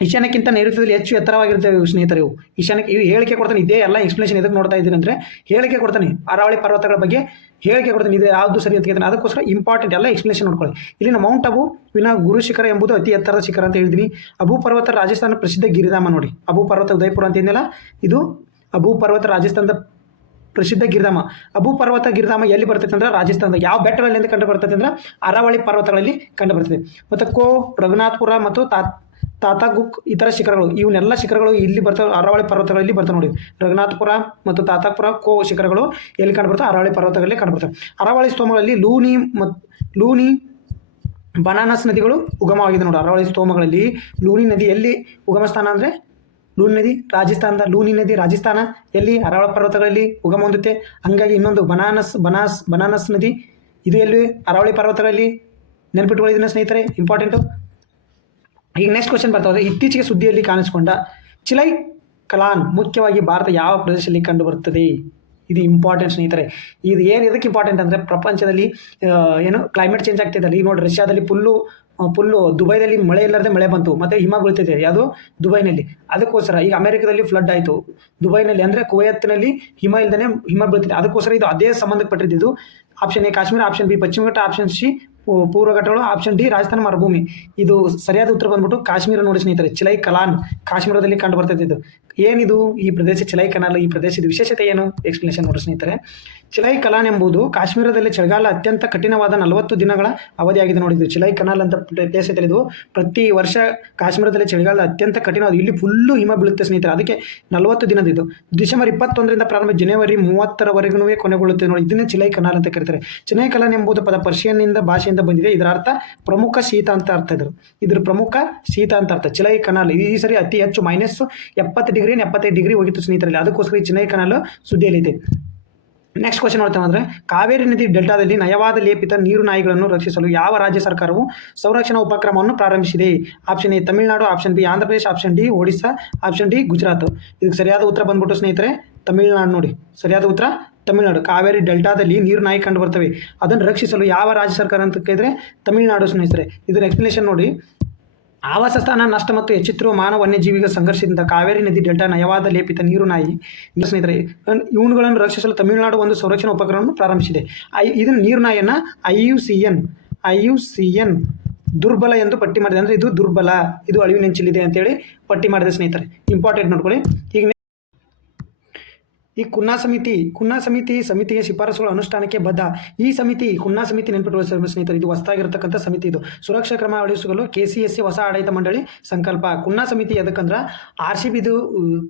ಈಶಾನ್ಯಕ್ಕಿಂತ ನೈಋತ್ಯದಲ್ಲಿ ಹೆಚ್ಚು ಎತ್ತರವಾಗಿರ್ತವೆ ಸ್ನೇಹಿತರೆ. ಇವು ಈಶಾನ್ಯಕ್ಕೆ ಇವು ಹೇಳಿಕೆ ಕೊಡ್ತಾನೆ. ಇದೇ ಎಲ್ಲ ಎಕ್ಸ್ಪ್ಲೇಷನ್ ಎದಕ್ಕೆ ನೋಡ್ತಾ ಇದ್ದೀನಿ ಅಂದರೆ ಹೇಳಿಕೆ ಕೊಡ್ತಾನೆ, ಅರಾವಳಿ ಪರ್ವತಗಳ ಬಗ್ಗೆ ಹೇಳಿಕೆ ಕೊಡ್ತಾನೆ. ಇದು ಯಾವುದು ಸರಿ ಅಂತ ಕೇಳ್ತಾನೆ, ಅದಕ್ಕೋಸ್ಕರ ಇಂಪಾರ್ಟೆಂಟ್ ಎಲ್ಲ ಎಕ್ಸ್ಪ್ಲೇಷನ್ ನೋಡ್ಕೊಳ್ಳಿ. ಇಲ್ಲಿನ ಮೌಂಟ್ ಅಬು ವಿನ ಗುರು ಶಿಖರ ಎಂಬುದು ಅತಿ ಎತ್ತರದ ಶಿಖರ ಅಂತ ಹೇಳಿದ್ದೀನಿ. ಅಬು ಪರ್ವತ ರಾಜಸ್ಥಾನ ಪ್ರಸಿದ್ಧ ಗಿರಿಧಾಮ. ನೋಡಿ, ಅಬು ಪರ್ವತ ಉದಯಪುರ ಅಂತ ಏನಿಲ್ಲ, ಇದು ಅಬು ಪರ್ವತ ರಾಜಸ್ಥಾನದ ಪ್ರಸಿದ್ಧ ಗಿರಿಧಾಮ. ಅಬು ಪರ್ವತ ಗಿರಿಧಾಮ ಎಲ್ಲಿ ಬರ್ತೈತೆ ಅಂದ್ರೆ ರಾಜಸ್ಥಾನದ ಯಾವ ಬೆಟ್ಟಗಳಲ್ಲಿ ಕಂಡು ಬರ್ತೈತೆ ಅಂದ್ರೆ ಅರಾವಳಿ ಪರ್ವತಗಳಲ್ಲಿ ಕಂಡು ಬರ್ತದೆ. ಮತ್ತು ರಘುನಾಥ್ಪುರ ಮತ್ತು ತಾತಾಗುಕ್ ಇತರ ಶಿಖರಗಳು, ಇವನ್ನೆಲ್ಲ ಶಿಖರಗಳು ಇಲ್ಲಿ ಬರ್ತಾವೆ, ಅರಾವಳಿ ಪರ್ವತಗಳಲ್ಲಿ ಬರ್ತಾವೆ. ನೋಡಿ, ರಘುನಾಥ್ಪುರ ಮತ್ತು ತಾತಾಪುರ ಶಿಖರಗಳು ಎಲ್ಲಿ ಕಂಡು ಬರ್ತವೆ? ಅರಾವಳಿ ಪರ್ವತಗಳಲ್ಲಿ ಕಂಡು ಬರ್ತವೆ. ಅರಾವಳಿ ಸ್ತೋಮಗಳಲ್ಲಿ ಲೂನಿ ಬನಾನಸ್ ನದಿಗಳು ಉಗಮವಾಗಿದೆ. ನೋಡಿ, ಅರಾವಳಿ ಸ್ತೋಮಗಳಲ್ಲಿ ಲೂನಿ ನದಿ ಎಲ್ಲಿ ಉಗಮ ಸ್ಥಾನ ಅಂದರೆ ಲೂನಿ ನದಿ ರಾಜಸ್ಥಾನದ, ಲೂನಿ ನದಿ ರಾಜಸ್ಥಾನ ಎಲ್ಲಿ? ಅರಾವಳಿ ಪರ್ವತಗಳಲ್ಲಿ ಉಗಮ ಹೊಂದುತ್ತೆ. ಹಂಗಾಗಿ ಇನ್ನೊಂದು ಬನಾನಸ್ ನದಿ ಇದು ಎಲ್ಲಿ? ಅರಾವಳಿ ಪರ್ವತಗಳಲ್ಲಿ. ನೆನಪಿಟ್ಕೊಳ್ಳಿದ್ದೀನಿ ಸ್ನೇಹಿತರೆ, ಇಂಪಾರ್ಟೆಂಟು. ಈಗ ನೆಕ್ಸ್ಟ್ ಕ್ವಶನ್ ಬರ್ತಾ ಹೋದರೆ, ಇತ್ತೀಚೆಗೆ ಸುದ್ದಿಯಲ್ಲಿ ಕಾಣಿಸಿಕೊಂಡ ಚಿಲೈ ಕಲಾನ್ ಮುಖ್ಯವಾಗಿ ಭಾರತ ಯಾವ ಪ್ರದೇಶದಲ್ಲಿ ಕಂಡುಬರುತ್ತದೆ? ಇದು ಇಂಪಾರ್ಟೆಂಟ್ ಸ್ನೇಹಿತರೆ. ಇದು ಎದಕ್ಕೆ ಇಂಪಾರ್ಟೆಂಟ್ ಅಂದರೆ ಪ್ರಪಂಚದಲ್ಲಿ ಕ್ಲೈಮೇಟ್ ಚೇಂಜ್ ಆಗ್ತಿದೆ. ಈಗ ನೋಡಿ, ರಷ್ಯಾದಲ್ಲಿ ಫುಲ್ಲು ದುಬೈದಲ್ಲಿ ಮಳೆ ಇಲ್ಲದೆ ಮಳೆ ಬಂತು, ಮತ್ತು ಹಿಮ ಬೀಳ್ತಿದೆ. ಯಾವುದು? ದುಬೈನಲ್ಲಿ. ಅದಕ್ಕೋಸ್ಕರ ಈಗ ಅಮೆರಿಕದಲ್ಲಿ ಫ್ಲಡ್ ಆಯಿತು, ದುಬೈನಲ್ಲಿ ಅಂದರೆ ಕುವೈತ್ನಲ್ಲಿ ಹಿಮ ಇಲ್ಲದೇ ಹಿಮ ಬೀಳ್ತಿದೆ. ಅದಕ್ಕೋಸ್ಕರ ಇದು ಅದೇ ಸಂಬಂಧಪಟ್ಟಿದ್ದು. Option A Kashmir, option B ಪಶ್ಚಿಮ ಘಟ್ಟ, ಆಪ್ಷನ್ ಸಿ ಪೂರ್ವ ಘಟ್ಟಗಳು, ಆಪ್ಷನ್ ಡಿ ರಾಜಸ್ಥಾನ ಮರುಭೂಮಿ. ಇದು ಸರಿಯಾದ ಉತ್ತರ ಬಂದ್ಬಿಟ್ಟು ಕಾಶ್ಮೀರ. ನೋಡಿ ಸ್ನೇಹಿತರೆ, ಚಿಲೈ ಕಲಾನ್ ಕಾಶ್ಮೀರದಲ್ಲಿ ಕಂಡು ಬರ್ತೈತೆ. ಇದು ಏನಿದು ಈ ಪ್ರದೇಶ ಚಿಲೈ ಕನಾಲ್? ಈ ಪ್ರದೇಶದ ವಿಶೇಷತೆ ಏನು? ಎಕ್ಸ್ಪ್ಲನೇಷನ್ ನೋಡಿ ಸ್ನೇಹಿತರೆ. ಚಿಲೈ ಕಲಾನ್ ಎಂಬುದು ಕಾಶ್ಮೀರದಲ್ಲಿ ಚಳಿಗಾಲ ಅತ್ಯಂತ ಕಠಿಣವಾದ 40 ದಿನಗಳ ಅವಧಿಯಾಗಿದೆ. ನೋಡಿದ್ದು ಚಿಲೈ ಕನಾಲ್ ಅಂತ ಪ್ಲೇಸ್ ಐತೆ. ಇದು ಪ್ರತಿ ವರ್ಷ ಕಾಶ್ಮೀರದಲ್ಲಿ ಚಳಿಗಾಲ ಅತ್ಯಂತ ಕಠಿಣವಾದ, ಇಲ್ಲಿ ಫುಲ್ಲು ಹಿಮ ಬೀಳುತ್ತೆ ಸ್ನೇಹಿತರೆ. ಅದಕ್ಕೆ 40 ದಿನದ ಇದು. ಡಿಸೆಂಬರ್ 21ರಿಂದ ಪ್ರಾರಂಭ ಜನವರಿ 30ರವರೆಗೂ ಕೊನೆಗೊಳ್ಳುತ್ತೆ. ನೋಡಿ, ಇದನ್ನೇ ಚಿಲೈ ಕನಾಲ್ ಅಂತ ಕರೀತಾರೆ. ಚಿಲೈ ಕಲಾನ್ ಎಂಬುದು ಪದ ಪರ್ಷಿಯನ್ನಿಂದ ಭಾಷೆಯಿಂದ ಬಂದಿದೆ. ಇದರ ಅರ್ಥ ಪ್ರಮುಖ ಶೀತ ಅಂತ ಅರ್ಥ. ಇದ್ರ ಪ್ರಮುಖ ಶೀತ ಅಂತ ಅರ್ಥ. ಚಿಲೈ ಕನಾಲ್ ಈ ಸರಿ ಅತಿ ಹೆಚ್ಚು -70 ಡಿಗ್ರಿ 75 ಡಿಗ್ರಿ ಹೋಗಿತ್ತು ಸ್ನೇಹಿತರಲ್ಲಿ. ಅದಕ್ಕೋಸ್ಕರ ಈ ಚಿಲೈ ಕನಾಲ್ ಸುದ್ದಿಯಲ್ಲಿದೆ. ನೆಕ್ಸ್ಟ್ ಕ್ವಶನ್ ನೋಡ್ತಾ ಅಂದರೆ, ಕಾವೇರಿ ನದಿ ಡೆಲ್ಟಾದಲ್ಲಿ ನಯವಾದ ಲೇಪಿತ ನೀರು ನಾಯಿಗಳನ್ನು ರಕ್ಷಿಸಲು ಯಾವ ರಾಜ್ಯ ಸರ್ಕಾರವು ಸಂರಕ್ಷಣಾ ಉಪಕ್ರಮವನ್ನು ಪ್ರಾರಂಭಿಸಿದೆ? Option A Tamil Nadu, option B Andhra Pradesh, option D Odisha, option D Gujarat. ಇದಕ್ಕೆ ಸರಿಯಾದ ಉತ್ತರ ಬಂದ್ಬಿಟ್ಟು ಸ್ನೇಹಿತರೆ ತಮಿಳುನಾಡು ನೋಡಿ, ಸರಿಯಾದ ಉತ್ತರ ತಮಿಳುನಾಡು. ಕಾವೇರಿ ಡೆಲ್ಟಾದಲ್ಲಿ ನೀರುನಾಯಿ ಕಂಡು ಬರ್ತವೆ, ಅದನ್ನು ರಕ್ಷಿಸಲು ಯಾವ ರಾಜ್ಯ ಸರ್ಕಾರ ಅಂತ ಕೇಳಿದ್ರೆ ತಮಿಳುನಾಡು ಸ್ನೇಹಿತರೆ. ಇದರ ಎಕ್ಸ್ಪ್ಲನೇಷನ್ ನೋಡಿ. ಆವಾಸ ಸ್ಥಾನ ನಷ್ಟ ಮತ್ತು ಹೆಚ್ಚುತ್ತಿರುವ ಮಾನವ ವನ್ಯಜೀವಿಗಳ ಸಂಘರ್ಷದಿಂದ ಕಾವೇರಿ ನದಿ ಡೆಲ್ಟಾ ನಯವಾದ ಲೇಪಿತ ನೀರುನಾಯಿ ಸ್ನೇಹಿತರೆ ಇವುಗಳನ್ನು ರಕ್ಷಿಸಲು ತಮಿಳುನಾಡು ಒಂದು ಸಂರಕ್ಷಣಾ ಉಪಕ್ರಮವನ್ನು ಪ್ರಾರಂಭಿಸಿದೆ. ಇದನ್ನು ನೀರುನಾಯಿಯನ್ನು IUCN ದುರ್ಬಲ ಎಂದು ಪಟ್ಟಿ ಮಾಡಿದೆ. ಅಂದರೆ ಇದು ದುರ್ಬಲ, ಇದು ಅಳಿವಿನೆಂಚಿಲಿದೆ ಅಂತೇಳಿ ಪಟ್ಟಿ ಮಾಡಿದೆ ಸ್ನೇಹಿತರೆ. ಇಂಪಾರ್ಟೆಂಟ್ ನೋಡ್ಕೊಳ್ಳಿ. ಈಗ ಈ ಕುನ್ನಾ ಸಮಿತಿಗೆ ಶಿಫಾರಸುಗಳ ಅನುಷ್ಠಾನಕ್ಕೆ ಬದ್ಧ. ಈ ಸಮಿತಿ ಕುನ್ನಾ ಸಮಿತಿ ನೆನಪಿಟ್ಟುಕೊಳ್ಳಿ ಸ್ನೇಹಿತರೆ, ಇದು ಹೊಸದಾಗಿರ್ತಕ್ಕಂಥ ಸಮಿತಿ. ಇದು ಸುರಕ್ಷಾ ಕ್ರಮ ಅಳವಡಿಸಲು KCSA ಹೊಸ ಆಡಳಿತ ಮಂಡಳಿ ಸಂಕಲ್ಪ. ಕುನ್ನಾ ಸಮಿತಿ ಎದಕ್ಕಂದ್ರೆ RCBದು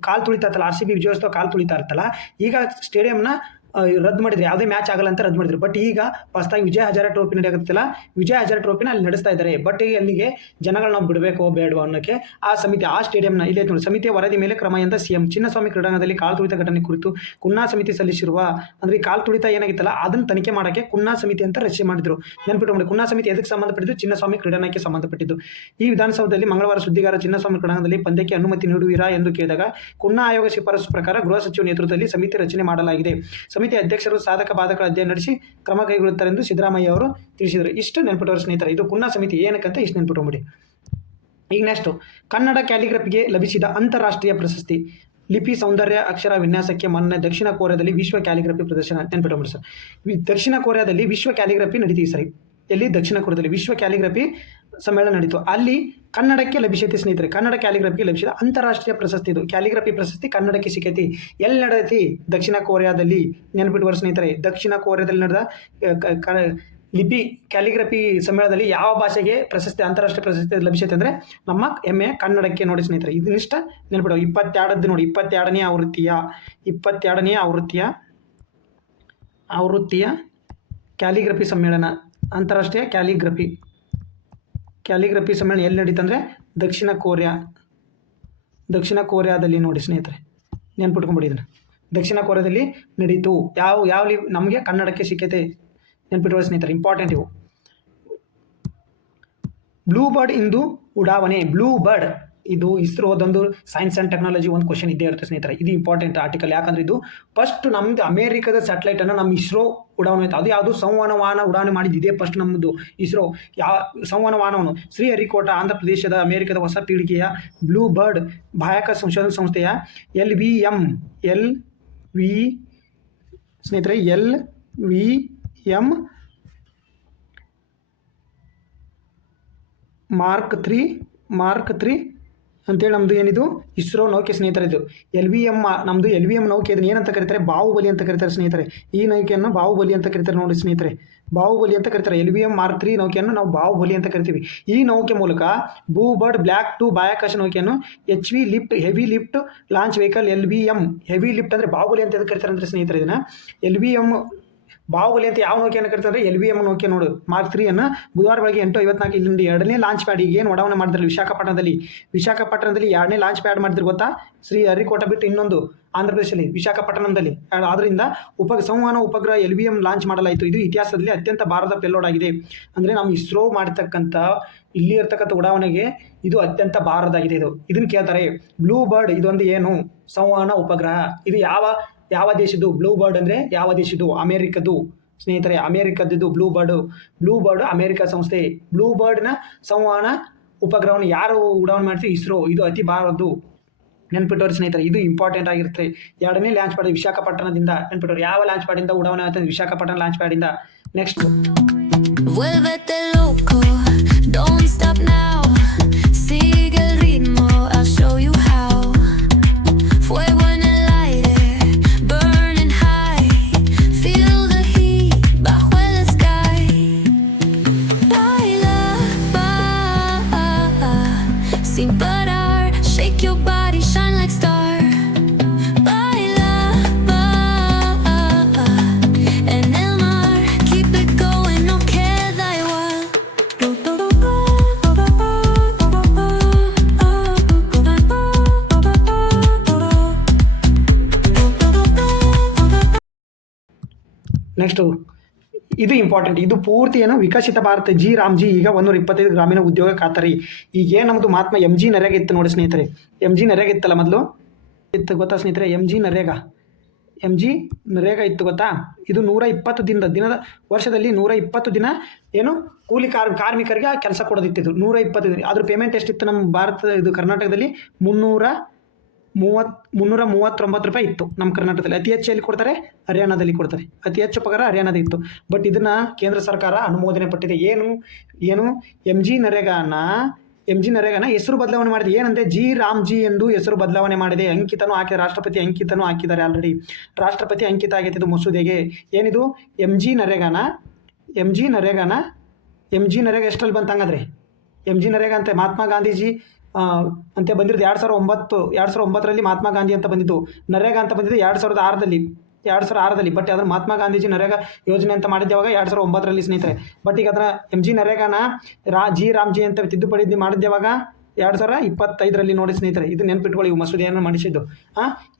ಕಾಲು ತುಳಿತಾ ಇರ್ತಲ್ಲ, RCB ವಿಜಯೋತ್ಸವ ಕಾಲು ತುಳಿತಾ ಇರ್ತಲ್ಲ, ಈಗ ಸ್ಟೇಡಿಯಂನ ರದ್ದು ಮಾಡಿದ್ರು, ಯಾವುದೇ ಮ್ಯಾಚ್ ಆಗಲ್ಲ ಅಂತ ರದ್ದು ಮಾಡಿದ್ರು. ಬಟ್ ಈಗ ಹೊಸದಾಗಿ ವಿಜಯ್ ಹಜಾರೆ ಟ್ರೋಫಿ ನಡೆಯುತ್ತಿಲ್ಲ, ವಿಜಯ್ ಹಜಾರೆ ಟ್ರೋಫಿನ ಅಲ್ಲಿ ನಡೆಸ್ತಾ ಇದ್ದಾರೆ. ಬಟ್ ಈಗ ಅಲ್ಲಿಗೆ ಜನಗಳು ನಾವು ಬಿಡಬೇಕೋ ಬೇಡವೋ ಅನ್ನೋಕ್ಕೆ ಆ ಸಮಿತಿ ಆ ಸ್ಟೇಡಿಯಂನ ಇಲ್ಲೇ ನೋಡಿ, ಸಮಿತಿಯ ವರದಿ ಮೇಲೆ ಕ್ರಮ ಎಂದು CM. ಚಿನ್ನಸ್ವಾಮಿ ಕ್ರೀಡಾಂಗಣದಲ್ಲಿ ಕಾಲು ತುಳಿತ ಘಟನೆ ಕುರಿತು ಕುನ್ನಾ ಸಮಿತಿ ಸಲ್ಲಿಸಿರುವ, ಅಂದರೆ ಈ ಕಾಲು ತುಳಿತ ಏನಾಗಿತ್ತಲ್ಲ ಅದನ್ನು ತನಿಖೆ ಮಾಡೋಕ್ಕೆ ಕುನ್ನಾ ಸಮಿತಿ ಅಂತ ರಚನೆ ಮಾಡಿದ್ರು. ನೆನಪಿಟ್ಟುಕೊಂಡು, ಕುನ್ನಾ ಸಮಿತಿ ಎದಕ್ಕೆ ಸಂಬಂಧಪಟ್ಟಿದ್ದು? ಚಿನ್ನಸ್ವಾಮಿ ಕ್ರೀಡಾಂಗಣಕ್ಕೆ ಸಂಬಂಧಪಟ್ಟಿದ್ದು. ಈ ವಿಧಾನಸೌಧದಲ್ಲಿ ಮಂಗಳವಾರ ಸುದ್ದಿಗಾರ ಚಿನ್ನಸ್ವಾಮಿ ಕ್ರೀಡಾಂಗಣದಲ್ಲಿ ಪಂದ್ಯಕ್ಕೆ ಅನುಮತಿ ನೀಡುವಿರಾ ಎಂದು ಕೇಳಿದಾಗ ಕುನ್ನಾ ಆಯೋಗ ಶಿಫಾರಸು ಪ್ರಕಾರ ಗೃಹ ಸಚಿವ ನೇತೃತ್ವದಲ್ಲಿ ಸಮಿತಿ ರಚನೆ ಮಾಡಲಾಗಿದೆ. ಸಮಿತಿ ಅಧ್ಯಕ್ಷರು ಸಾಧಕ ಬಾಧಕಗಳ ಅಧ್ಯಯನ ನಡೆಸಿ ಕ್ರಮ ಕೈಗೊಳ್ಳುತ್ತಾರೆ ಎಂದು ಸಿದ್ದರಾಮಯ್ಯ ಅವರು ತಿಳಿಸಿದರು. ಇಷ್ಟು ನೆನಪಿಟ್ಟವರು ಸ್ನೇಹಿತರೆ. ಇದು ಕುನ್ನಾ ಸಮಿತಿ ಏನಕ್ಕಂತ ಇಷ್ಟು ನೆನಪಿಟ್ಕೊಂಬಿಡಿ. ಈಗ ನೆಕ್ಸ್ಟು, ಕನ್ನಡ ಕ್ಯಾಲಿಗ್ರಫಿಗೆ ಲಭಿಸಿದ ಅಂತಾರಾಷ್ಟ್ರೀಯ ಪ್ರಶಸ್ತಿ. ಲಿಪಿ ಸೌಂದರ್ಯ ಅಕ್ಷರ ವಿನ್ಯಾಸಕ್ಕೆ ಮೊನ್ನೆ ದಕ್ಷಿಣ ಕೊರಿಯಾದಲ್ಲಿ ವಿಶ್ವ ಕ್ಯಾಲಿಗ್ರಫಿ ಪ್ರದರ್ಶನ. ನೆನಪಿಟ್ಕೊಂಬಿಡಿ ಸರ್. ದಕ್ಷಿಣ ಕೊರಿಯಾದಲ್ಲಿ ವಿಶ್ವ ಕ್ಯಾಲಿಗ್ರಫಿ ನಡೀತೀವಿ ಸರಿ. ಎಲ್ಲಿ? ದಕ್ಷಿಣ ಕೊರಿಯಾದಲ್ಲಿ ವಿಶ್ವ ಕ್ಯಾಲಿಗ್ರಫಿ ಸಮ್ಮೇಳನ ನಡೀತು. ಅಲ್ಲಿ ಕನ್ನಡಕ್ಕೆ ಲಭಿಸೈತಿ ಸ್ನೇಹಿತರೆ, ಕನ್ನಡ ಕ್ಯಾಲಿಗ್ರಫಿಗೆ ಲಭಿಸಿದ ಅಂತಾರಾಷ್ಟ್ರೀಯ ಪ್ರಶಸ್ತಿ. ಇದು ಕ್ಯಾಲಿಗ್ರಫಿ ಪ್ರಶಸ್ತಿ ಕನ್ನಡಕ್ಕೆ ಸಿಕ್ಕೈತಿ. ಎಲ್ಲಿ ನಡೆದೈತಿ? ದಕ್ಷಿಣ ಕೊರಿಯಾದಲ್ಲಿ. ನೆನಪಿಟ್ಟುವರು ಸ್ನೇಹಿತರೆ, ದಕ್ಷಿಣ ಕೊರಿಯಾದಲ್ಲಿ ನಡೆದ ಲಿಪಿ ಕ್ಯಾಲಿಗ್ರಫಿ ಸಮ್ಮೇಳನದಲ್ಲಿ ಯಾವ ಭಾಷೆಗೆ ಪ್ರಶಸ್ತಿ, ಅಂತಾರಾಷ್ಟ್ರೀಯ ಪ್ರಶಸ್ತಿ ಲಭಿಸೈತೆ ಅಂದರೆ ನಮ್ಮ ಹೆಮ್ಮೆ ಕನ್ನಡಕ್ಕೆ. ನೋಡಿ ಸ್ನೇಹಿತರೆ, ಇದನ್ನಿಷ್ಟ ನೆನಪಿಡುವ. 22ದ್ದು ನೋಡಿ, 22ನೇ ಆವೃತ್ತಿಯ ಕ್ಯಾಲಿಗ್ರಫಿ ಸಮ್ಮೇಳನ, ಅಂತಾರಾಷ್ಟ್ರೀಯ ಕ್ಯಾಲಿಗ್ರಫಿ ಸಮ್ಮೇಳನ ಎಲ್ಲಿ ನಡೀತಂದರೆ ದಕ್ಷಿಣ ಕೊರಿಯಾದಲ್ಲಿ. ನೋಡಿ ಸ್ನೇಹಿತರೆ, ನೆನ್ಪಿಟ್ಕೊಂಡ್ಬಿಡಿ, ದಕ್ಷಿಣ ಕೊರಿಯಾದಲ್ಲಿ ನಡೀತು. ಯಾವ ನಮಗೆ ಕನ್ನಡಕ್ಕೆ ಸಿಕ್ಕೈತೆ ನೆನ್ಪಿಟ್ಕೊಳ್ಳಿ ಸ್ನೇಹಿತರೆ, ಇಂಪಾರ್ಟೆಂಟ್ ಇವು. ಬ್ಲೂ ಬರ್ಡ್ ಇಂದು ಉಡಾವಣೆ. ಬ್ಲೂ ಬರ್ಡ್ ಇದು ಇಸ್ರೋದೊಂದು ಸೈನ್ಸ್ ಆ್ಯಂಡ್ ಟೆಕ್ನಾಲಜಿ ಒಂದು ಕ್ವಶನ್ ಇದ್ದೇ ಇರುತ್ತೆ ಸ್ನೇಹಿತರೆ. ಇದು ಇಂಪಾರ್ಟೆಂಟ್ ಆರ್ಟಿಕಲ್, ಯಾಕಂದರೆ ಇದು ಫಸ್ಟ್ ನಮ್ಮದು ಅಮೇರಿಕಾದ ಸ್ಯಾಟಲೈಟನ್ನು ನಮ್ಮ ಇಸ್ರೋ ಉಡಾವಣೆ ಆಯಿತು. ಅದು ಯಾವುದು? ಸಂವಹನ ಉಡಾವಣೆ ಮಾಡಿದ್ದು ಇದೇ ಫಸ್ಟ್ ನಮ್ಮದು ಇಸ್ರೋ. ಸಂವಹನವನ್ನು ಶ್ರೀಹರಿಕೋಟ ಆಂಧ್ರ ಪ್ರದೇಶದ ಅಮೇರಿಕದ ಹೊಸ ಪೀಳಿಗೆಯ ಬ್ಲೂ ಬರ್ಡ್ ಬಾಹ್ಯಾಕಾಶ ಸಂಶೋಧನಾ ಸಂಸ್ಥೆಯ LVM ಮಾರ್ಕ್ 3 ಅಂತೇಳಿ ನಮ್ಮದು ಏನಿದು ಇಸ್ರೋ ನೌಕೆ ಸ್ನೇಹಿತರೆ. ಇದು ನಮ್ಮದು LVM ನೌಕೆ. ಇದನ್ನು ಏನಂತ ಕರೀತಾರೆ? ಬಾಹುಬಲಿ ಅಂತ ಕರೀತಾರೆ ಸ್ನೇಹಿತರೆ. ಈ ನೌಕೆಯನ್ನು ಬಾಹುಬಲಿ ಅಂತ ಕರೀತಾರೆ ನೋಡಿ ಸ್ನೇಹಿತರೆ, ಬಾಹುಬಲಿ ಅಂತ ಕರೀತಾರೆ. LVM ಮಾರ್ಕ್ 3 ನೌಕೆಯನ್ನು ನಾವು ಬಾಹುಬಲಿ ಅಂತ ಕರಿತೀವಿ. ಈ ನೌಕೆ ಮೂಲಕ ಬ್ಲೂ ಬರ್ಡ್ ಬ್ಲ್ಯಾಕ್ 2 ಬಾಹ್ಯಾಕಾಶ ನೌಕೆಯನ್ನು heavy lift launch vehicle LVM heavy lift ಅಂದರೆ ಬಾಹುಬಲಿ ಅಂತ ಎದಕ್ಕೆ ಕರೀತಾರೆ ಅಂದರೆ ಸ್ನೇಹಿತರೆ, ಇದನ್ನು LVM ಬಾಹುಬಲಿ ಅಂತ ಯಾವ ನೌಕೆಯನ್ನು ಕರೀತಾರೆ? LVM ನೌಕೆ ನೋಡು. ಮಾರ್ಕ್ 3 ಅನ್ನು ಬುಧವಾರ ಬೆಳಗ್ಗೆ 8:54 ಇಲ್ಲಿಂದ 2ನೇ ಲಾಂಚ್ ಪ್ಯಾಡ್. ಈಗ ಏನು ಉಡಾವಣೆ ಮಾಡಿದ್ರಲ್ಲಿ ವಿಶಾಖಪಟ್ಟಣದಲ್ಲಿ 2ನೇ ಲಾಂಚ್ ಪ್ಯಾಡ್ ಮಾಡಿದ್ರು ಗೊತ್ತಾ? ಶ್ರೀಹರಿಕೋಟ ಬಿಟ್ಟು ಇನ್ನೊಂದು ಆಂಧ್ರ ಪ್ರದೇಶದಲ್ಲಿ ವಿಶಾಖಪಟ್ಟಣದಲ್ಲಿ. ಆದ್ದರಿಂದ ಸಂವಹನ ಉಪಗ್ರಹ LVM ಲಾಂಚ್ ಮಾಡಲಾಯಿತು. ಇದು ಇತಿಹಾಸದಲ್ಲಿ ಅತ್ಯಂತ ಭಾರದ ಪೇಲೋಡ್ ಆಗಿದೆ. ಅಂದರೆ ನಮ್ಮ ಇಸ್ರೋ ಮಾಡಿರ್ತಕ್ಕಂಥ ಇಲ್ಲಿ ಇರ್ತಕ್ಕಂಥ ಉಡಾವಣೆಗೆ ಇದು ಅತ್ಯಂತ ಭಾರದಾಗಿದೆ. ಇದನ್ನು ಕೇಳ್ತಾರೆ. ಬ್ಲೂ ಬರ್ಡ್ ಇದೊಂದು ಏನು? ಸಂವಹನ ಉಪಗ್ರಹ. ಇದು ಯಾವ ದೇಶದ್ದು? ಬ್ಲೂ ಬರ್ಡ್ ಅಂದರೆ ಯಾವ ದೇಶದ್ದು? ಅಮೇರಿಕದ್ದು ಸ್ನೇಹಿತರೆ, ಅಮೇರಿಕದ್ದು ಬ್ಲೂ ಬರ್ಡ್ ಅಮೇರಿಕ ಸಂಸ್ಥೆ. ಬ್ಲೂ ಬರ್ಡ್ನ ಸಂವಹನ ಉಪಗ್ರಹವನ್ನು ಯಾರು ಉಡಾವಣೆ ಮಾಡ್ತೀವಿ? ಇಸ್ರೋ. ಇದು ಅತಿ ಭಾರದ್ದು. ನೆನ್ಪಿಟ್ಟವ್ರು ಸ್ನೇಹಿತರೆ, ಇದು ಇಂಪಾರ್ಟೆಂಟ್ ಆಗಿರುತ್ತೆ. 2ನೇ ಲಾಂಚ್ ಪ್ಯಾಡ್ ವಿಶಾಖಪಟ್ಟಣದಿಂದ. ನೆನ್ಪಿಟ್ಟವ್ರು ಯಾವ ಲಾಂಚ್ ಪ್ಯಾಡಿಂದ ಉಡಾವಣೆ ಆಗುತ್ತೆ? ವಿಶಾಖಪಟ್ಟಣ ಲಾಂಚ್ ಪ್ಯಾಡಿಂದ. Next, sin parar, shake your body, shine like star. Baila, en el mar, keep it going, no queda igual. Next ಇದು ಇಂಪಾರ್ಟೆಂಟ್. ಇದು ಪೂರ್ತಿ ಏನು? ವಿಕಸಿತ ಭಾರತ. ರಾಮ್ಜಿ ಈಗ 125 ಗ್ರಾಮೀಣ ಉದ್ಯೋಗ ಖಾತರಿ. ಈಗ ಏನು ನಮ್ಮದು ಮಹಾತ್ಮ MG ನರೇಗಾ ಇತ್ತು ನೋಡಿ ಸ್ನೇಹಿತರೆ. MG ನರೇಗಾ ಇತ್ತಲ್ಲ ಮೊದಲು, ಇತ್ತು ಗೊತ್ತಾ ಸ್ನೇಹಿತರೆ? MG ನರೇಗಾ MG ನರೇಗಾ ಇತ್ತು ಗೊತ್ತಾ, ಇದು 120 ದಿನದ ವರ್ಷದಲ್ಲಿ 120 ದಿನ ಏನು ಕೂಲಿ ಕಾರ್ಮಿಕರಿಗೆ ಕೆಲಸ ಕೊಡೋದಿತ್ತು. 120 ದಿನ. ಅದ್ರ ಪೇಮೆಂಟ್ ಎಷ್ಟಿತ್ತು ನಮ್ಮ ಇದು ಕರ್ನಾಟಕದಲ್ಲಿ? 339 ರೂಪಾಯಿ ಇತ್ತು ನಮ್ಮ ಕರ್ನಾಟಕದಲ್ಲಿ. ಅತಿ ಹೆಚ್ಚು ಎಲ್ಲಿ ಕೊಡ್ತಾರೆ? ಹರಿಯಾಣದಲ್ಲಿ ಕೊಡ್ತಾರೆ. ಅತಿ ಹೆಚ್ಚು ಪಗಾರ ಹರಿಯಾಣದ ಇತ್ತು. ಬಟ್ ಇದನ್ನು ಕೇಂದ್ರ ಸರ್ಕಾರ ಅನುಮೋದನೆ ಪಟ್ಟಿದೆ. ಏನು ಎಮ್ ಜಿ ನರೇಗಾನ ಹೆಸರು ಬದಲಾವಣೆ ಮಾಡಿದೆ. ಏನಂದರೆ ಜಿ ರಾಮ್ಜಿ ಎಂದು ಹೆಸರು ಬದಲಾವಣೆ ಮಾಡಿದೆ. ಅಂಕಿತನೂ ಹಾಕಿದೆ, ರಾಷ್ಟ್ರಪತಿ ಅಂಕಿತನೂ ಹಾಕಿದ್ದಾರೆ ಆಲ್ರೆಡಿ. ರಾಷ್ಟ್ರಪತಿ ಅಂಕಿತ ಆಗೈತೆ ಇದು ಮಸೂದೆಗೆ. ಏನಿದು ಎಮ್ ಜಿ ನರೇಗಾನ ಎಷ್ಟರಲ್ಲಿ ಬಂತು ಹಂಗಂದ್ರೆ? ಎಮ್ ಜಿ ನರೇಗಾ ಅಂತ ಮಹಾತ್ಮ ಗಾಂಧೀಜಿ ಅಂತ ಬಂದಿರೋದು 2009ರಲ್ಲಿ ಮಹಾತ್ಮ ಗಾಂಧಿ ಅಂತ ಬಂದಿದ್ದು. ನರೇಗಾ ಅಂತ ಬಂದಿದ್ದು 2006ರಲ್ಲಿ. ಬಟ್ ಅದನ್ನು ಮಹಾತ್ಮ ಗಾಂಧೀಜಿ ನರೇಗಾ ಯೋಜನೆ ಅಂತ ಮಾಡಿದ್ದು ಯಾವಾಗ? 2009ರಲ್ಲಿ ಸ್ನೇಹಿತರೆ. ಬಟ್ ಈಗ ಅದರ ಎಮ್ ಜಿ ನರೇಗಾನ ಜಿ ರಾಮ್ಜಿ ಅಂತ ತಿದ್ದುಪಡಿ ಮಾಡಿದ್ದು ಯಾವಾಗ? 2025ರಲ್ಲಿ ನೋಡಿ ಸ್ನೇಹಿತರೆ. ಇದು ನೆನ್ಪಿಟ್ಕೊಳ್ಳಿ, ಇವು ಮಸೂದೆಯನ್ನು ಮಾಡಿಸಿದ್ದು.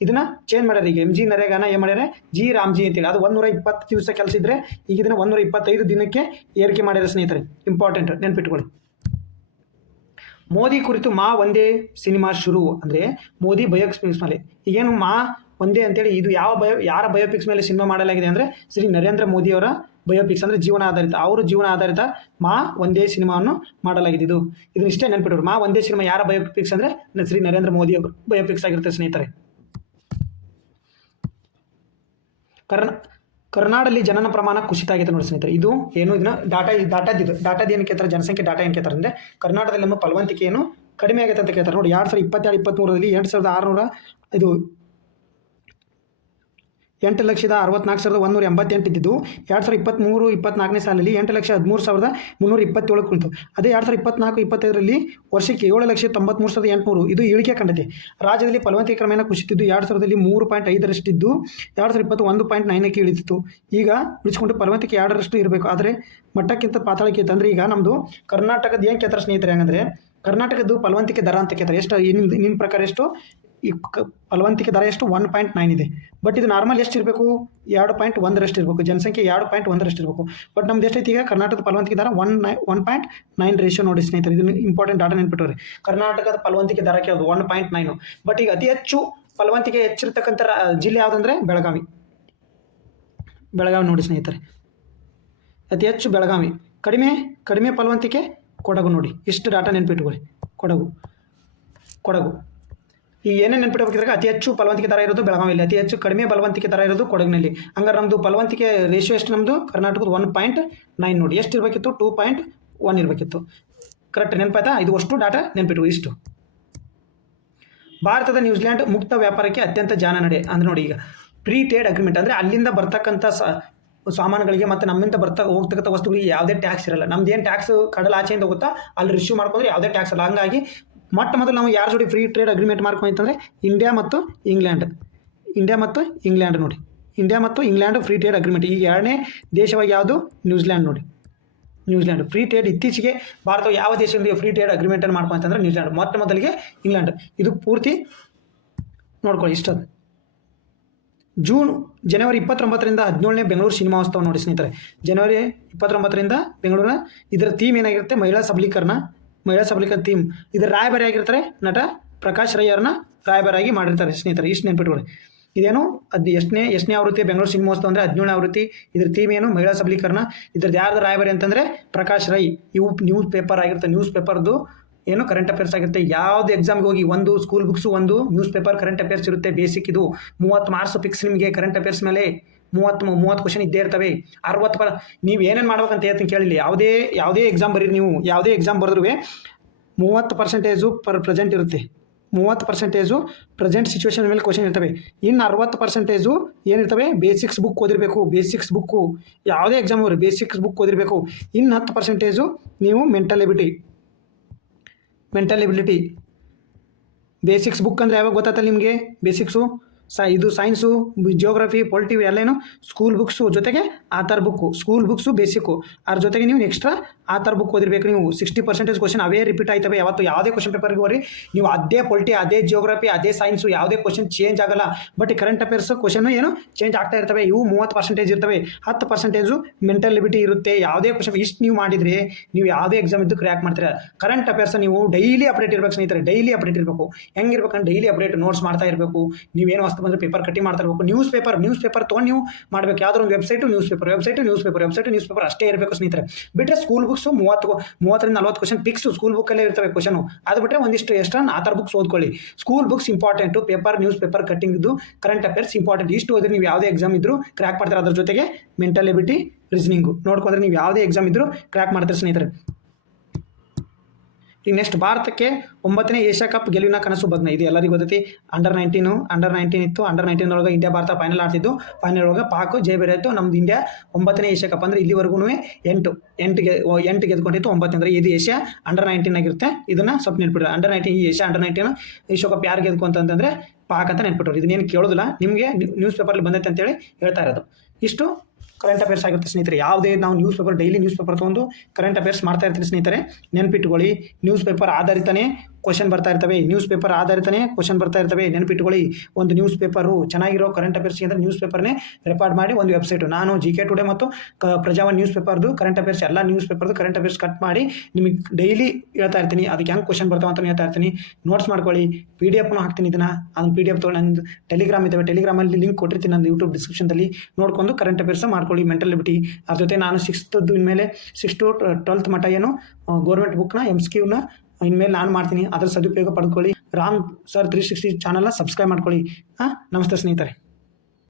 ಇದನ್ನು ಚೇಂಜ್ ಮಾಡ್ಯಾರ. ಈಗ ಎಮ್ ಜಿ ನರೇಗಾನ ಏನು ಮಾಡ್ಯಾರ? ಜಿ ರಾಮ್ಜಿ ಅಂತೇಳಿ. ಅದು 120 ದಿವಸ ಕೆಲಸ ಇದ್ದರೆ ಈಗ ಇದನ್ನು 125 ದಿನಕ್ಕೆ ಏರಿಕೆ ಮಾಡ್ಯಾರ ಸ್ನೇಹಿತರೆ. ಇಂಪಾರ್ಟೆಂಟ್, ನೆನ್ಪಿಟ್ಕೊಳ್ಳಿ. ಮೋದಿ ಕುರಿತು ಮಾ ಒಂದೇ ಸಿನಿಮಾ ಶುರು. ಅಂದರೆ ಮೋದಿ ಬಯೋಪಿಕ್ಸ್ ಮೇಲೆ ಈಗೇನು ಮಾ ಒಂದೇ ಅಂತೇಳಿ ಇದು ಯಾರ ಬಯೋಪಿಕ್ಸ್ ಮೇಲೆ ಸಿನಿಮಾ ಮಾಡಲಾಗಿದೆ ಅಂದರೆ ಶ್ರೀ ನರೇಂದ್ರ ಮೋದಿಯವರ ಬಯೋಪಿಕ್ಸ್, ಅಂದರೆ ಜೀವನ ಆಧಾರಿತ, ಅವರು ಜೀವನ ಆಧಾರಿತ ಮಾ ಒಂದೇ ಸಿನಿಮಾವನ್ನು ಮಾಡಲಾಗಿದೆ. ಇದನ್ನಿಷ್ಟೇ ನೆನ್ಪಿಟ್ಟರು. ಮಾ ಒಂದೇ ಸಿನಿಮಾ ಯಾರ ಬಯೋಪಿಕ್ಸ್ ಅಂದರೆ ಶ್ರೀ ನರೇಂದ್ರ ಮೋದಿ ಅವರು ಬಯೋಪಿಕ್ಸ್ ಆಗಿರುತ್ತೆ ಸ್ನೇಹಿತರೆ. ಕರ್ನಾಟಕದಲ್ಲಿ ಜನನ ಪ್ರಮಾಣ ಕುಸಿತ ಆಗೈತೆ ನೋಡಿ ಸ್ನೇಹಿತರೆ. ಇದು ಏನು? ಇದನ್ನ ಡಾಟಾದ ಏನು ಕೇಳ್ತಾರೆ? ಜನಸಂಖ್ಯೆ ಡಾಟಾ ಏನು ಕೇಳ್ತಾರೆ ಅಂದರೆ ಕರ್ನಾಟಕದಲ್ಲಿ ನಮ್ಮ ಫಲವಂತಿಕೆ ಏನು ಕಡಿಮೆ ಆಗೈತೆ ಅಂತ ಕೇಳ್ತಾರೆ ನೋಡಿ. 2022-23ರಲ್ಲಿ 8,64,188 ಇದ್ದಿದ್ದು 2023-24ನೇ ಸಾಲಲ್ಲಿ 8,13,327 ಕುಂತು. ಅದೇ 2024-25ರಲ್ಲಿ ವರ್ಷಕ್ಕೆ 7,93,800 ಇದು ಇಳಿಕೆ ಕಂಡಿದೆ. ರಾಜ್ಯದಲ್ಲಿ ಫಲವಂತಿಕೆ ಕ್ರಮೇಣ ಕುಸಿತಿದ್ದು 2000ರಲ್ಲಿ 3.5ರಷ್ಟಿದ್ದು 2020 1.9ಕ್ಕೆ ಇಳಿದಿತ್ತು. ಈಗ ಉಳಿಸ್ಕೊಂಡು ಫಲವಂತಿಕೆ 2ರಷ್ಟು ಇರಬೇಕು. ಆದರೆ ಮಟ್ಟಕ್ಕಿಂತ ಪಾತಾಳಕ್ಕೆ ಇತ್ತು. ಅಂದರೆ ಈಗ ನಮ್ಮದು ಕರ್ನಾಟಕದ ಏನು ಕೇಳ್ತಾರೆ ಸ್ನೇಹಿತರೆ ಹಂಗಂದರೆ ಕರ್ನಾಟಕದ್ದು ಫಲವಂತಿಕೆ ದರ ಅಂತ ಕೇಳ್ತಾರೆ. ಎಷ್ಟು ನಿಮ್ಮ ಪ್ರಕಾರ ಎಷ್ಟು? ಈ ಫಲವಂತಿಕೆ ದರ ಎಷ್ಟು? 1.9 ಇದೆ. ಬಟ್ ಇದು ನಾರ್ಮಲ್ ಎಷ್ಟು ಇರಬೇಕು? 2.1ರಷ್ಟು ಇರಬೇಕು. ಜನಸಂಖ್ಯೆ 2.1ರಷ್ಟು ಇರಬೇಕು. ಬಟ್ ನಮ್ದು ಎಷ್ಟೈತಿ ಈಗ ಕರ್ನಾಟಕದ ಫಲವಂತಿಕೆ ದರ 1.9 ರೇಷಿಯೋ ನೋಡಿ ಸ್ನೇಹಿತರೆ. ಇದು ಇಂಪಾರ್ಟೆಂಟ್ ಡಾಟಾ ನೆನ್ಪಿಟ್ಟವ್ರಿ. ಕರ್ನಾಟಕದ ಫಲವಂತಿಕೆ ದರ ಕೇಳೋದು 1.9. ಬಟ್ ಈಗ ಅತಿ ಹೆಚ್ಚು ಫಲವಂತಿಕೆ ಹೆಚ್ಚಿರ್ತಕ್ಕಂಥ ಜಿಲ್ಲೆ ಯಾವುದಂದರೆ ಬೆಳಗಾವಿ ನೋಡಿ ಸ್ನೇಹಿತರೆ. ಅತಿ ಹೆಚ್ಚು ಬೆಳಗಾವಿ. ಕಡಿಮೆ ಫಲವಂತಿಕೆ ಕೊಡಗು ನೋಡಿ. ಇಷ್ಟು ಡಾಟಾ ನೆನ್ಪಿಟ್ಕೊಳ್ಳಿ. ಕೊಡಗು ಈ ಏನೇನು ನೆನ್ಪಿಟ್ಬೇಕಿದ್ರೆ ಅತಿ ಹೆಚ್ಚು ಫಲವಂತಿಕೆ ದರ ಇರೋದು ಬೆಳಗಾವಿಯಲ್ಲಿ, ಅತಿ ಹೆಚ್ಚು ಕಡಿಮೆ ಫಲವಂತಿಕೆ ದರ ಇರೋದು ಕೊಡಗಿನಲ್ಲಿ. ಹಂಗಾರೆ ನಮ್ಮದು ಫಲವಂತಿಕೆ ರೇಷಿಯೋ ಎಷ್ಟು? ನಮ್ಮದು ಕರ್ನಾಟಕದ 1.9 ನೋಡಿ. ಎಷ್ಟು ಇರಬೇಕಿತ್ತು? 2.1 ಇರಬೇಕಿತ್ತು. ಕರೆಕ್ಟ್ ನೆನಪಾಯ್ತಾ? ಇದು ಅಷ್ಟು ಡಾಟಾ ನೆನ್ಪಿಟ್ಕೊ. ಇಷ್ಟು ಭಾರತದ ನ್ಯೂಜಿಲ್ಯಾಂಡ್ ಮುಕ್ತ ವ್ಯಾಪಾರಕ್ಕೆ ಅತ್ಯಂತ ಜಾಣ ನಡೆ. ಅಂದರೆ ನೋಡಿ, ಈಗ ಫ್ರೀ ಟ್ರೇಡ್ ಅಗ್ರಿಮೆಂಟ್ ಅಂದರೆ ಅಲ್ಲಿಂದ ಬರ್ತಕ್ಕಂಥ ಸಾಮಾನುಗಳಿಗೆ ಮತ್ತು ನಮ್ಮಿಂದ ಹೋಗ್ತಕ್ಕಂಥ ವಸ್ತುಗಳಿಗೆ ಯಾವುದೇ ಟ್ಯಾಕ್ಸ್ ಇರಲ್ಲ. ನಮ್ದು ಏನು ಟ್ಯಾಕ್ಸ್ ಕಡಲಾಚೆಯಿಂದ ಹೋಗುತ್ತಾ ಅಲ್ಲಿ ರಿಶ್ಯೂ ಮಾಡ್ಕೊಂಡ್ರೆ ಯಾವುದೇ ಟ್ಯಾಕ್ಸ್ ಅಲ್ಲ. ಹಂಗಾಗಿ ಮೊದಲು ನಾವು ಯಾರ ಜೋಡಿ ಫ್ರೀ ಟ್ರೇಡ್ ಅಗ್ರಿಮೆಂಟ್ ಮಾಡ್ಕೊಂತಂದರೆ ಇಂಡಿಯಾ ಮತ್ತು ಇಂಗ್ಲೆಂಡ್ ನೋಡಿ. ಇಂಡಿಯಾ ಮತ್ತು ಇಂಗ್ಲೆಂಡ್ ಫ್ರೀ ಟ್ರೇಡ್ ಅಗ್ರಿಮೆಂಟ್. ಈಗ 2ನೇ ದೇಶವಾಗಿ ಯಾವುದು? New Zealand free trade. ಇತ್ತೀಚೆಗೆ ಭಾರತವು ಯಾವ ದೇಶದಿಂದ ಫ್ರೀ ಟ್ರೇಡ್ ಅಗ್ರಿಮೆಂಟನ್ನು ಮಾಡ್ಕೊಂತಂದ್ರೆ ನ್ಯೂಜಿಲ್ಯಾಂಡ್. ಮೊದಲಿಗೆ ಇಂಗ್ಲೆಂಡ್. ಇದು ಪೂರ್ತಿ ನೋಡ್ಕೊಳ್ಳಿ. ಇಷ್ಟದು ಜನವರಿ 29ರಿಂದ 17ನೇ ಬೆಂಗಳೂರು ಸಿನಿಮಾೋತ್ಸವ ನೋಡಿ ಸ್ನೇಹಿತರೆ. ಜನವರಿ 29ರಿಂದ ಬೆಂಗಳೂರಿನ ಇದರ ಥೀಮ್ ಏನಾಗಿರುತ್ತೆ? ಮಹಿಳಾ ಸಬಲೀಕರಣ ಥೀಮ್. ಇದರ ರಾಯಭಾರಿ ಆಗಿರ್ತಾರೆ ನಟ ಪ್ರಕಾಶ್ ರೈ ಅವ್ರನ್ನ ರಾಯಭಾರಿಯಾಗಿ ಮಾಡಿರ್ತಾರೆ ಸ್ನೇಹಿತರೆ. ಇಷ್ಟು ನೆನ್ಪಿಟ್ಕೊಳ್ಳಿ. ಇದೇನು ಅದು ಎಷ್ಟನೇ ಆವೃತ್ತಿ ಬೆಂಗಳೂರು ಸಿನಿಮಾೋತ್ಸವ ಅಂದರೆ 17ನೇ ಆವೃತ್ತಿ. ಇದ್ರ ಥೀಮ್ ಏನು? ಮಹಿಳಾ ಸಬಲೀಕರಣ. ಇದ್ರದ್ದು ಯಾರ್ದು ರಾಯಭಾರಿ ಅಂತಂದರೆ ಪ್ರಕಾಶ್ ರೈ. ಇವು ನ್ಯೂಸ್ ಪೇಪರ್ ಆಗಿರುತ್ತೆ. ನ್ಯೂಸ್ ಪೇಪರ್ದು ಏನು ಕರೆಂಟ್ ಅಫೇರ್ಸ್ ಆಗಿರುತ್ತೆ. ಯಾವುದು ಎಕ್ಸಾಮ್ಗೆ ಹೋಗಿ ಒಂದು ಸ್ಕೂಲ್ ಬುಕ್ಸು, ಒಂದು ನ್ಯೂಸ್ ಪೇಪರ್ ಕರೆಂಟ್ ಅಫೇರ್ಸ್ ಇರುತ್ತೆ. ಬೇಸಿಕ್ ಇದು 30 ಮಾರ್ಕ್ಸ್ ಫಿಕ್ಸ್ ನಿಮಗೆ ಕರೆಂಟ್ ಅಫೇರ್ಸ್ ಮೇಲೆ 30 ಕ್ವಶನ್ ಇದ್ದೇ ಇರ್ತವೆ. 60 ನೀವು ಏನೇನು ಮಾಡ್ಬೇಕಂತ ಹೇಳ್ತೀನಿ ಕೇಳಿಲ್ಲ. ಯಾವುದೇ ಎಕ್ಸಾಮ್ ಬರೀರಿ ನೀವು. ಯಾವುದೇ ಎಕ್ಸಾಮ್ ಬರೆದ್ರೂ 30% ಪ್ರೆಸೆಂಟ್ ಇರುತ್ತೆ. 30% ಪ್ರೆಸೆಂಟ್ ಸಿಚುವೇಶನ್ ಮೇಲೆ ಕ್ವಶನ್ ಇರ್ತವೆ. ಇನ್ನು 60% ಏನಿರ್ತವೆ? ಬೇಸಿಕ್ಸ್ ಬುಕ್ ಓದಿರಬೇಕು. ಬೇಸಿಕ್ಸ್ ಬುಕ್ಕು ಯಾವುದೇ ಎಕ್ಸಾಮ್ ಹೋಗ್ರಿ ಬೇಸಿಕ್ಸ್ ಬುಕ್ ಓದಿರಬೇಕು. ಇನ್ನು 10% ನೀವು ಮೆಂಟಲ್ ಎಬಿಲಿಟಿ. ಬೇಸಿಕ್ಸ್ ಬುಕ್ ಅಂದರೆ ಯಾವಾಗ ಗೊತ್ತಾಯ್ತಲ್ಲ ನಿಮಗೆ? ಬೇಸಿಕ್ಸು ಇದು ಸೈನ್ಸು, ಜಿಯೋಗ್ರಫಿ, ಪೊಲಿಟಿ ಎಲ್ಲೇನು ಸ್ಕೂಲ್ ಬುಕ್ಸು ಜೊತೆಗೆ other book. School books basic, ಅದ್ರ ಜೊತೆಗೆ ನೀವು ಎಕ್ಸ್ಟ್ರಾ ಆಥರ್ ಬುಕ್ ಓದಿರಬೇಕು. ನೀವು 60% ಕ್ವಶನ್ ಅವೇ ರಿಪೀಟ್ ಆಯ್ತವೆ. ಯಾವತ್ತು ಯಾವುದೇ ಕ್ವಶನ್ ಪೇಪರ್ಗೆ ಹೋಗ್ರಿ ನೀವು ಅದೇ ಪೊಲಿಟಿ, ಅದೇ ಜಿಯೋಗ್ರಫಿ, ಅದೇ ಸೈನ್ಸು, ಯಾವುದೇ ಕ್ವಶನ್ ಚೇಂಜ್ ಆಗಲ್ಲ. ಬಟ್ ಈ ಕರೆಂಟ್ ಅಫೇರ್ಸ್ ಕ್ವಶನ್ ಏನು ಚೇಂಜ್ ಆಗ್ತಾ ಇರ್ತವೆ. ಇವು 30% ಇರ್ತವೆ. 10% ಮೆಂಟಲ್ ಎಬಿಲಿಟಿ ಇರುತ್ತೆ. ಯಾವುದೇ ಕ್ವಶನ್ ಇಷ್ಟು ನೀವು ಮಾಡಿದರೆ ನೀವು ಯಾವುದೇ ಎಕ್ಸಾಮ್ ಇದ್ದು ಕ್ರ್ಯಾಕ್ ಮಾಡ್ತೀರಾ. ಕರೆಂಟ್ ಅಫೇರ್ಸ್ ನೀವು ಡೈಲಿ ಅಪ್ಡೇಟ್ ಇರಬೇಕು ಸ್ನೇಹಿತರೆ. ಡೈಲಿ ಅಪ್ಡೇಟ್ ಇರಬೇಕು. ಹೆಂಗಿರ್ಬೇಕಂದ್ರೆ ಡೈಲಿ ಅಪ್ಡೇಟ್ ನೋಟ್ಸ್ ಮಾಡ್ತಾ ಇರಬೇಕು. ನೀವೇನು ಮಸ್ತ್ ಬಂದರೆ ಪೇಪರ್ ಕಟ್ಟಿಂಗ್ ಮಾಡ್ತಾ ಇರಬೇಕು. ನ್ಯೂಸ್ ಪೇಪರ್ ತೊಗೊಂಡು ನೀವು ಮಾಡಬೇಕು. ಯಾವುದೋ ಒಂದು ವೆಬ್ಸೈಟು ನ್ಯೂಸ್ ಪೇಪರ್ ಅಷ್ಟೇ ಇರಬೇಕು ಸ್ನೇಹಿತರೆ. ಬಿಟ್ಟರೆ ಸ್ಕೂಲ್ ಬುಕ್ಸು 30ರಿಂದ 40 ಕ್ವಶನ್ ಫಿಕ್ಸು ಸ್ಕೂಲ್ ಬುಕ್ಕಲ್ಲೇ ಇರ್ತವೆ ಕ್ವಶನು. ಅದು ಬಿಟ್ಟರೆ ಒಂದಿಷ್ಟು ಎಕ್ಸ್ಟ್ರಾ ಆ ಥರ ಬುಕ್ಸ್ ಓದ್ಕೊಳ್ಳಿ. School books important, news paper cutting ಇದು ಕರೆಂಟ್ ಅಫೇರ್ಸ್ ಇಂಪಾರ್ಟೆಂಟ್. ಇಷ್ಟು ಹೋದ್ರೆ ನೀವು ಯಾವುದೇ ಎಕ್ಸಾಮ್ ಇದ್ದರೂ ಕ್ರ್ಯಾಕ್ ಮಾಡ್ತಾರೆ. ಅದ್ರ ಜೊತೆಗೆ ಮೆಂಟಲ್ ಎಬಿಲಿಟಿ, ರೀಸನಿಂಗು ನೋಡ್ಕೊಂಡ್ರೆ ನೀವು ಯಾವುದೇ ಎಕ್ಸಾಮ್ ಇದ್ದರೂ ಕ್ರ್ಯಾಕ್ ಮಾಡ್ತಾರೆ ಸ್ನೇಹಿತರೆ. ಈಗ ನೆಕ್ಸ್ಟ್ ಭಾರತಕ್ಕೆ 9ನೇ ಏಷ್ಯಾ ಕಪ್ ಗೆಲುವಿನ ಕನಸು ಭಗ್ನ. ಇದು ಎಲ್ಲರಿಗೂ ಗೊತ್ತೈತಿ. ಅಂಡರ್ 19 ಇತ್ತು. ಅಂಡರ್ 19 ಒಳಗೆ ಇಂಡಿಯಾ ಭಾರತ ಫೈನಲ್ ಆಡ್ತಿದ್ದು. ಫೈನಲ್ ಒಳಗೆ ಪಾಕ್ ಜಯ ಬೇರೆ ಇತ್ತು. ನಮ್ದು ಇಂಡಿಯಾ 9ನೇ ಏಷ್ಯಾ ಕಪ್ ಅಂದರೆ ಇಲ್ಲಿವರೆಗೂ 8 ಗೆದ್ಕೊಂಡಿತ್ತು. 9 ಅಂದರೆ ಇದು ಏಷ್ಯಾ ಅಂಡರ್ 19 ಆಗಿರುತ್ತೆ. ಇದನ್ನು ಸ್ವಲ್ಪ ನೆನ್ಪಿಡ್ರಿ. ಅಂಡರ್ 19 ಈ ಏಷ್ಯಾ ಅಂಡರ್ 19 ಏಷ್ಯಾ ಕಪ್ ಯಾರು ಗೆದ್ಕೊಂತಂದ್ರೆ ಪಾಕ್ ಅಂತ ನೆನ್ಪಿಟ್ಟರು. ಇದನ್ನೇನು ಕೇಳೋದಿಲ್ಲ, ನಿಮಗೆ ನ್ಯೂಸ್ ಪೇಪರ್ಲಿ ಬಂದೈತೆ ಅಂತೇಳಿ ಹೇಳ್ತಾ ಇರೋದು. ಇಷ್ಟು ಕರೆಂಟ್ ಅಫೇರ್ಸ್ ಆಗಿರುತ್ತೆ ಸ್ನೇಹಿತರೆ. ಯಾವುದೇ ನಾವು ಡೈಲಿ ನ್ಯೂಸ್ ಪೇಪರ್ ತೊಗೊಂಡು ಕರೆಂಟ್ ಅಫೇರ್ಸ್ ಮಾಡ್ತಾ ಇರ್ತೀವಿ ಸ್ನೇಹಿತರೆ. ನೆನ್ಪಿಟ್ಕೊಳ್ಳಿ, ನ್ಯೂಸ್ ಪೇಪರ್ ಆಧಾರಿತನೇ ಕ್ವಶನ್ ಬರ್ತಾ ಇರ್ತವೆ. ನೆನಪಿಟ್ಕೊಳ್ಳಿ. ಒಂದು ನ್ಯೂಸ್ ಪೇಪರು ಚೆನ್ನಾಗಿರೋ ಕರೆಂಟ್ ಅಫೇರ್ಸ್ಗೆ ಅಂದರೆ ನ್ಯೂಸ್ ಪೇಪರ್ನೇ ರೆಕಾರ್ಡ್ ಮಾಡಿ ಒಂದು ವೆಬ್ಸೈಟು. ನಾನು GK ಟುಡೇ ಮತ್ತು ಪ್ರಜಾವಾಣಿ ನ್ಯೂಸ್ ಪೇಪರ್ದು ಕರೆಂಟ್ ಅಫೇರ್ಸ್ ಎಲ್ಲ ನ್ಯೂಸ್ ಪೇಪರ್ದು ಕರೆಂಟ್ ಅಫೇರ್ಸ್ ಕಟ್ ಮಾಡಿ ನಿಮಗೆ ಡೈಲಿ ಹೇಳ್ತಾ ಇರ್ತೀನಿ. ಅದಕ್ಕೆ ಹೆಂಗೆ ಕ್ವಶನ್ ಬರ್ತಾವೆ ಅಂತ ಹೇಳ್ತಾ ಇರ್ತೀನಿ. ನೋಟ್ಸ್ ಮಾಡ್ಕೊಳ್ಳಿ. PDF ಹಾಕ್ತೀನಿ. ಅದನ್ನು PDF ತೊಗೊಂಡು ನಂದು ಟೆಲಿಗ್ರಾಮ್ ಇದ್ದಾವೆ. ಟೆಲಿಗ್ರಾಮಲ್ಲಿ ಲಿಂಕ್ ಕೊಟ್ಟಿರ್ತೀನಿ ನಂದು ಯೂಟ್ಯೂಬ್ ಡಿಸ್ಕ್ರಿಪ್ಷನ್ದಲ್ಲಿ. ನೋಡ್ಕೊಂಡು ಕರೆಂಟ್ ಅಫೇರ್ಸ್ ಮಾಡ್ಕೊಳ್ಳಿ. ಮೆಂಟಲ್ ಎಬಿಲಿಟಿ ಅದ್ರ ಜೊತೆ ನಾನು 6th ಇನ್ಮೇಲೆ 6 to 12th ಮಟ್ಟ ಏನು ಗೌರ್ಮೆಂಟ್ ಬುಕ್ನ MCQನ ಇನ್ಮೇಲೆ ನಾನು ಮಾಡ್ತೀನಿ. ಅದರ ಸದುಪಯೋಗ ಪಡ್ಕೊಳ್ಳಿ. ರಾಮ್ ಸರ್ 360 ಚಾನಲ್ನ ಸಬ್ಸ್ಕ್ರೈಬ್ ಮಾಡ್ಕೊಳ್ಳಿ. ನಮಸ್ತೆ ಸ್ನೇಹಿತರೆ.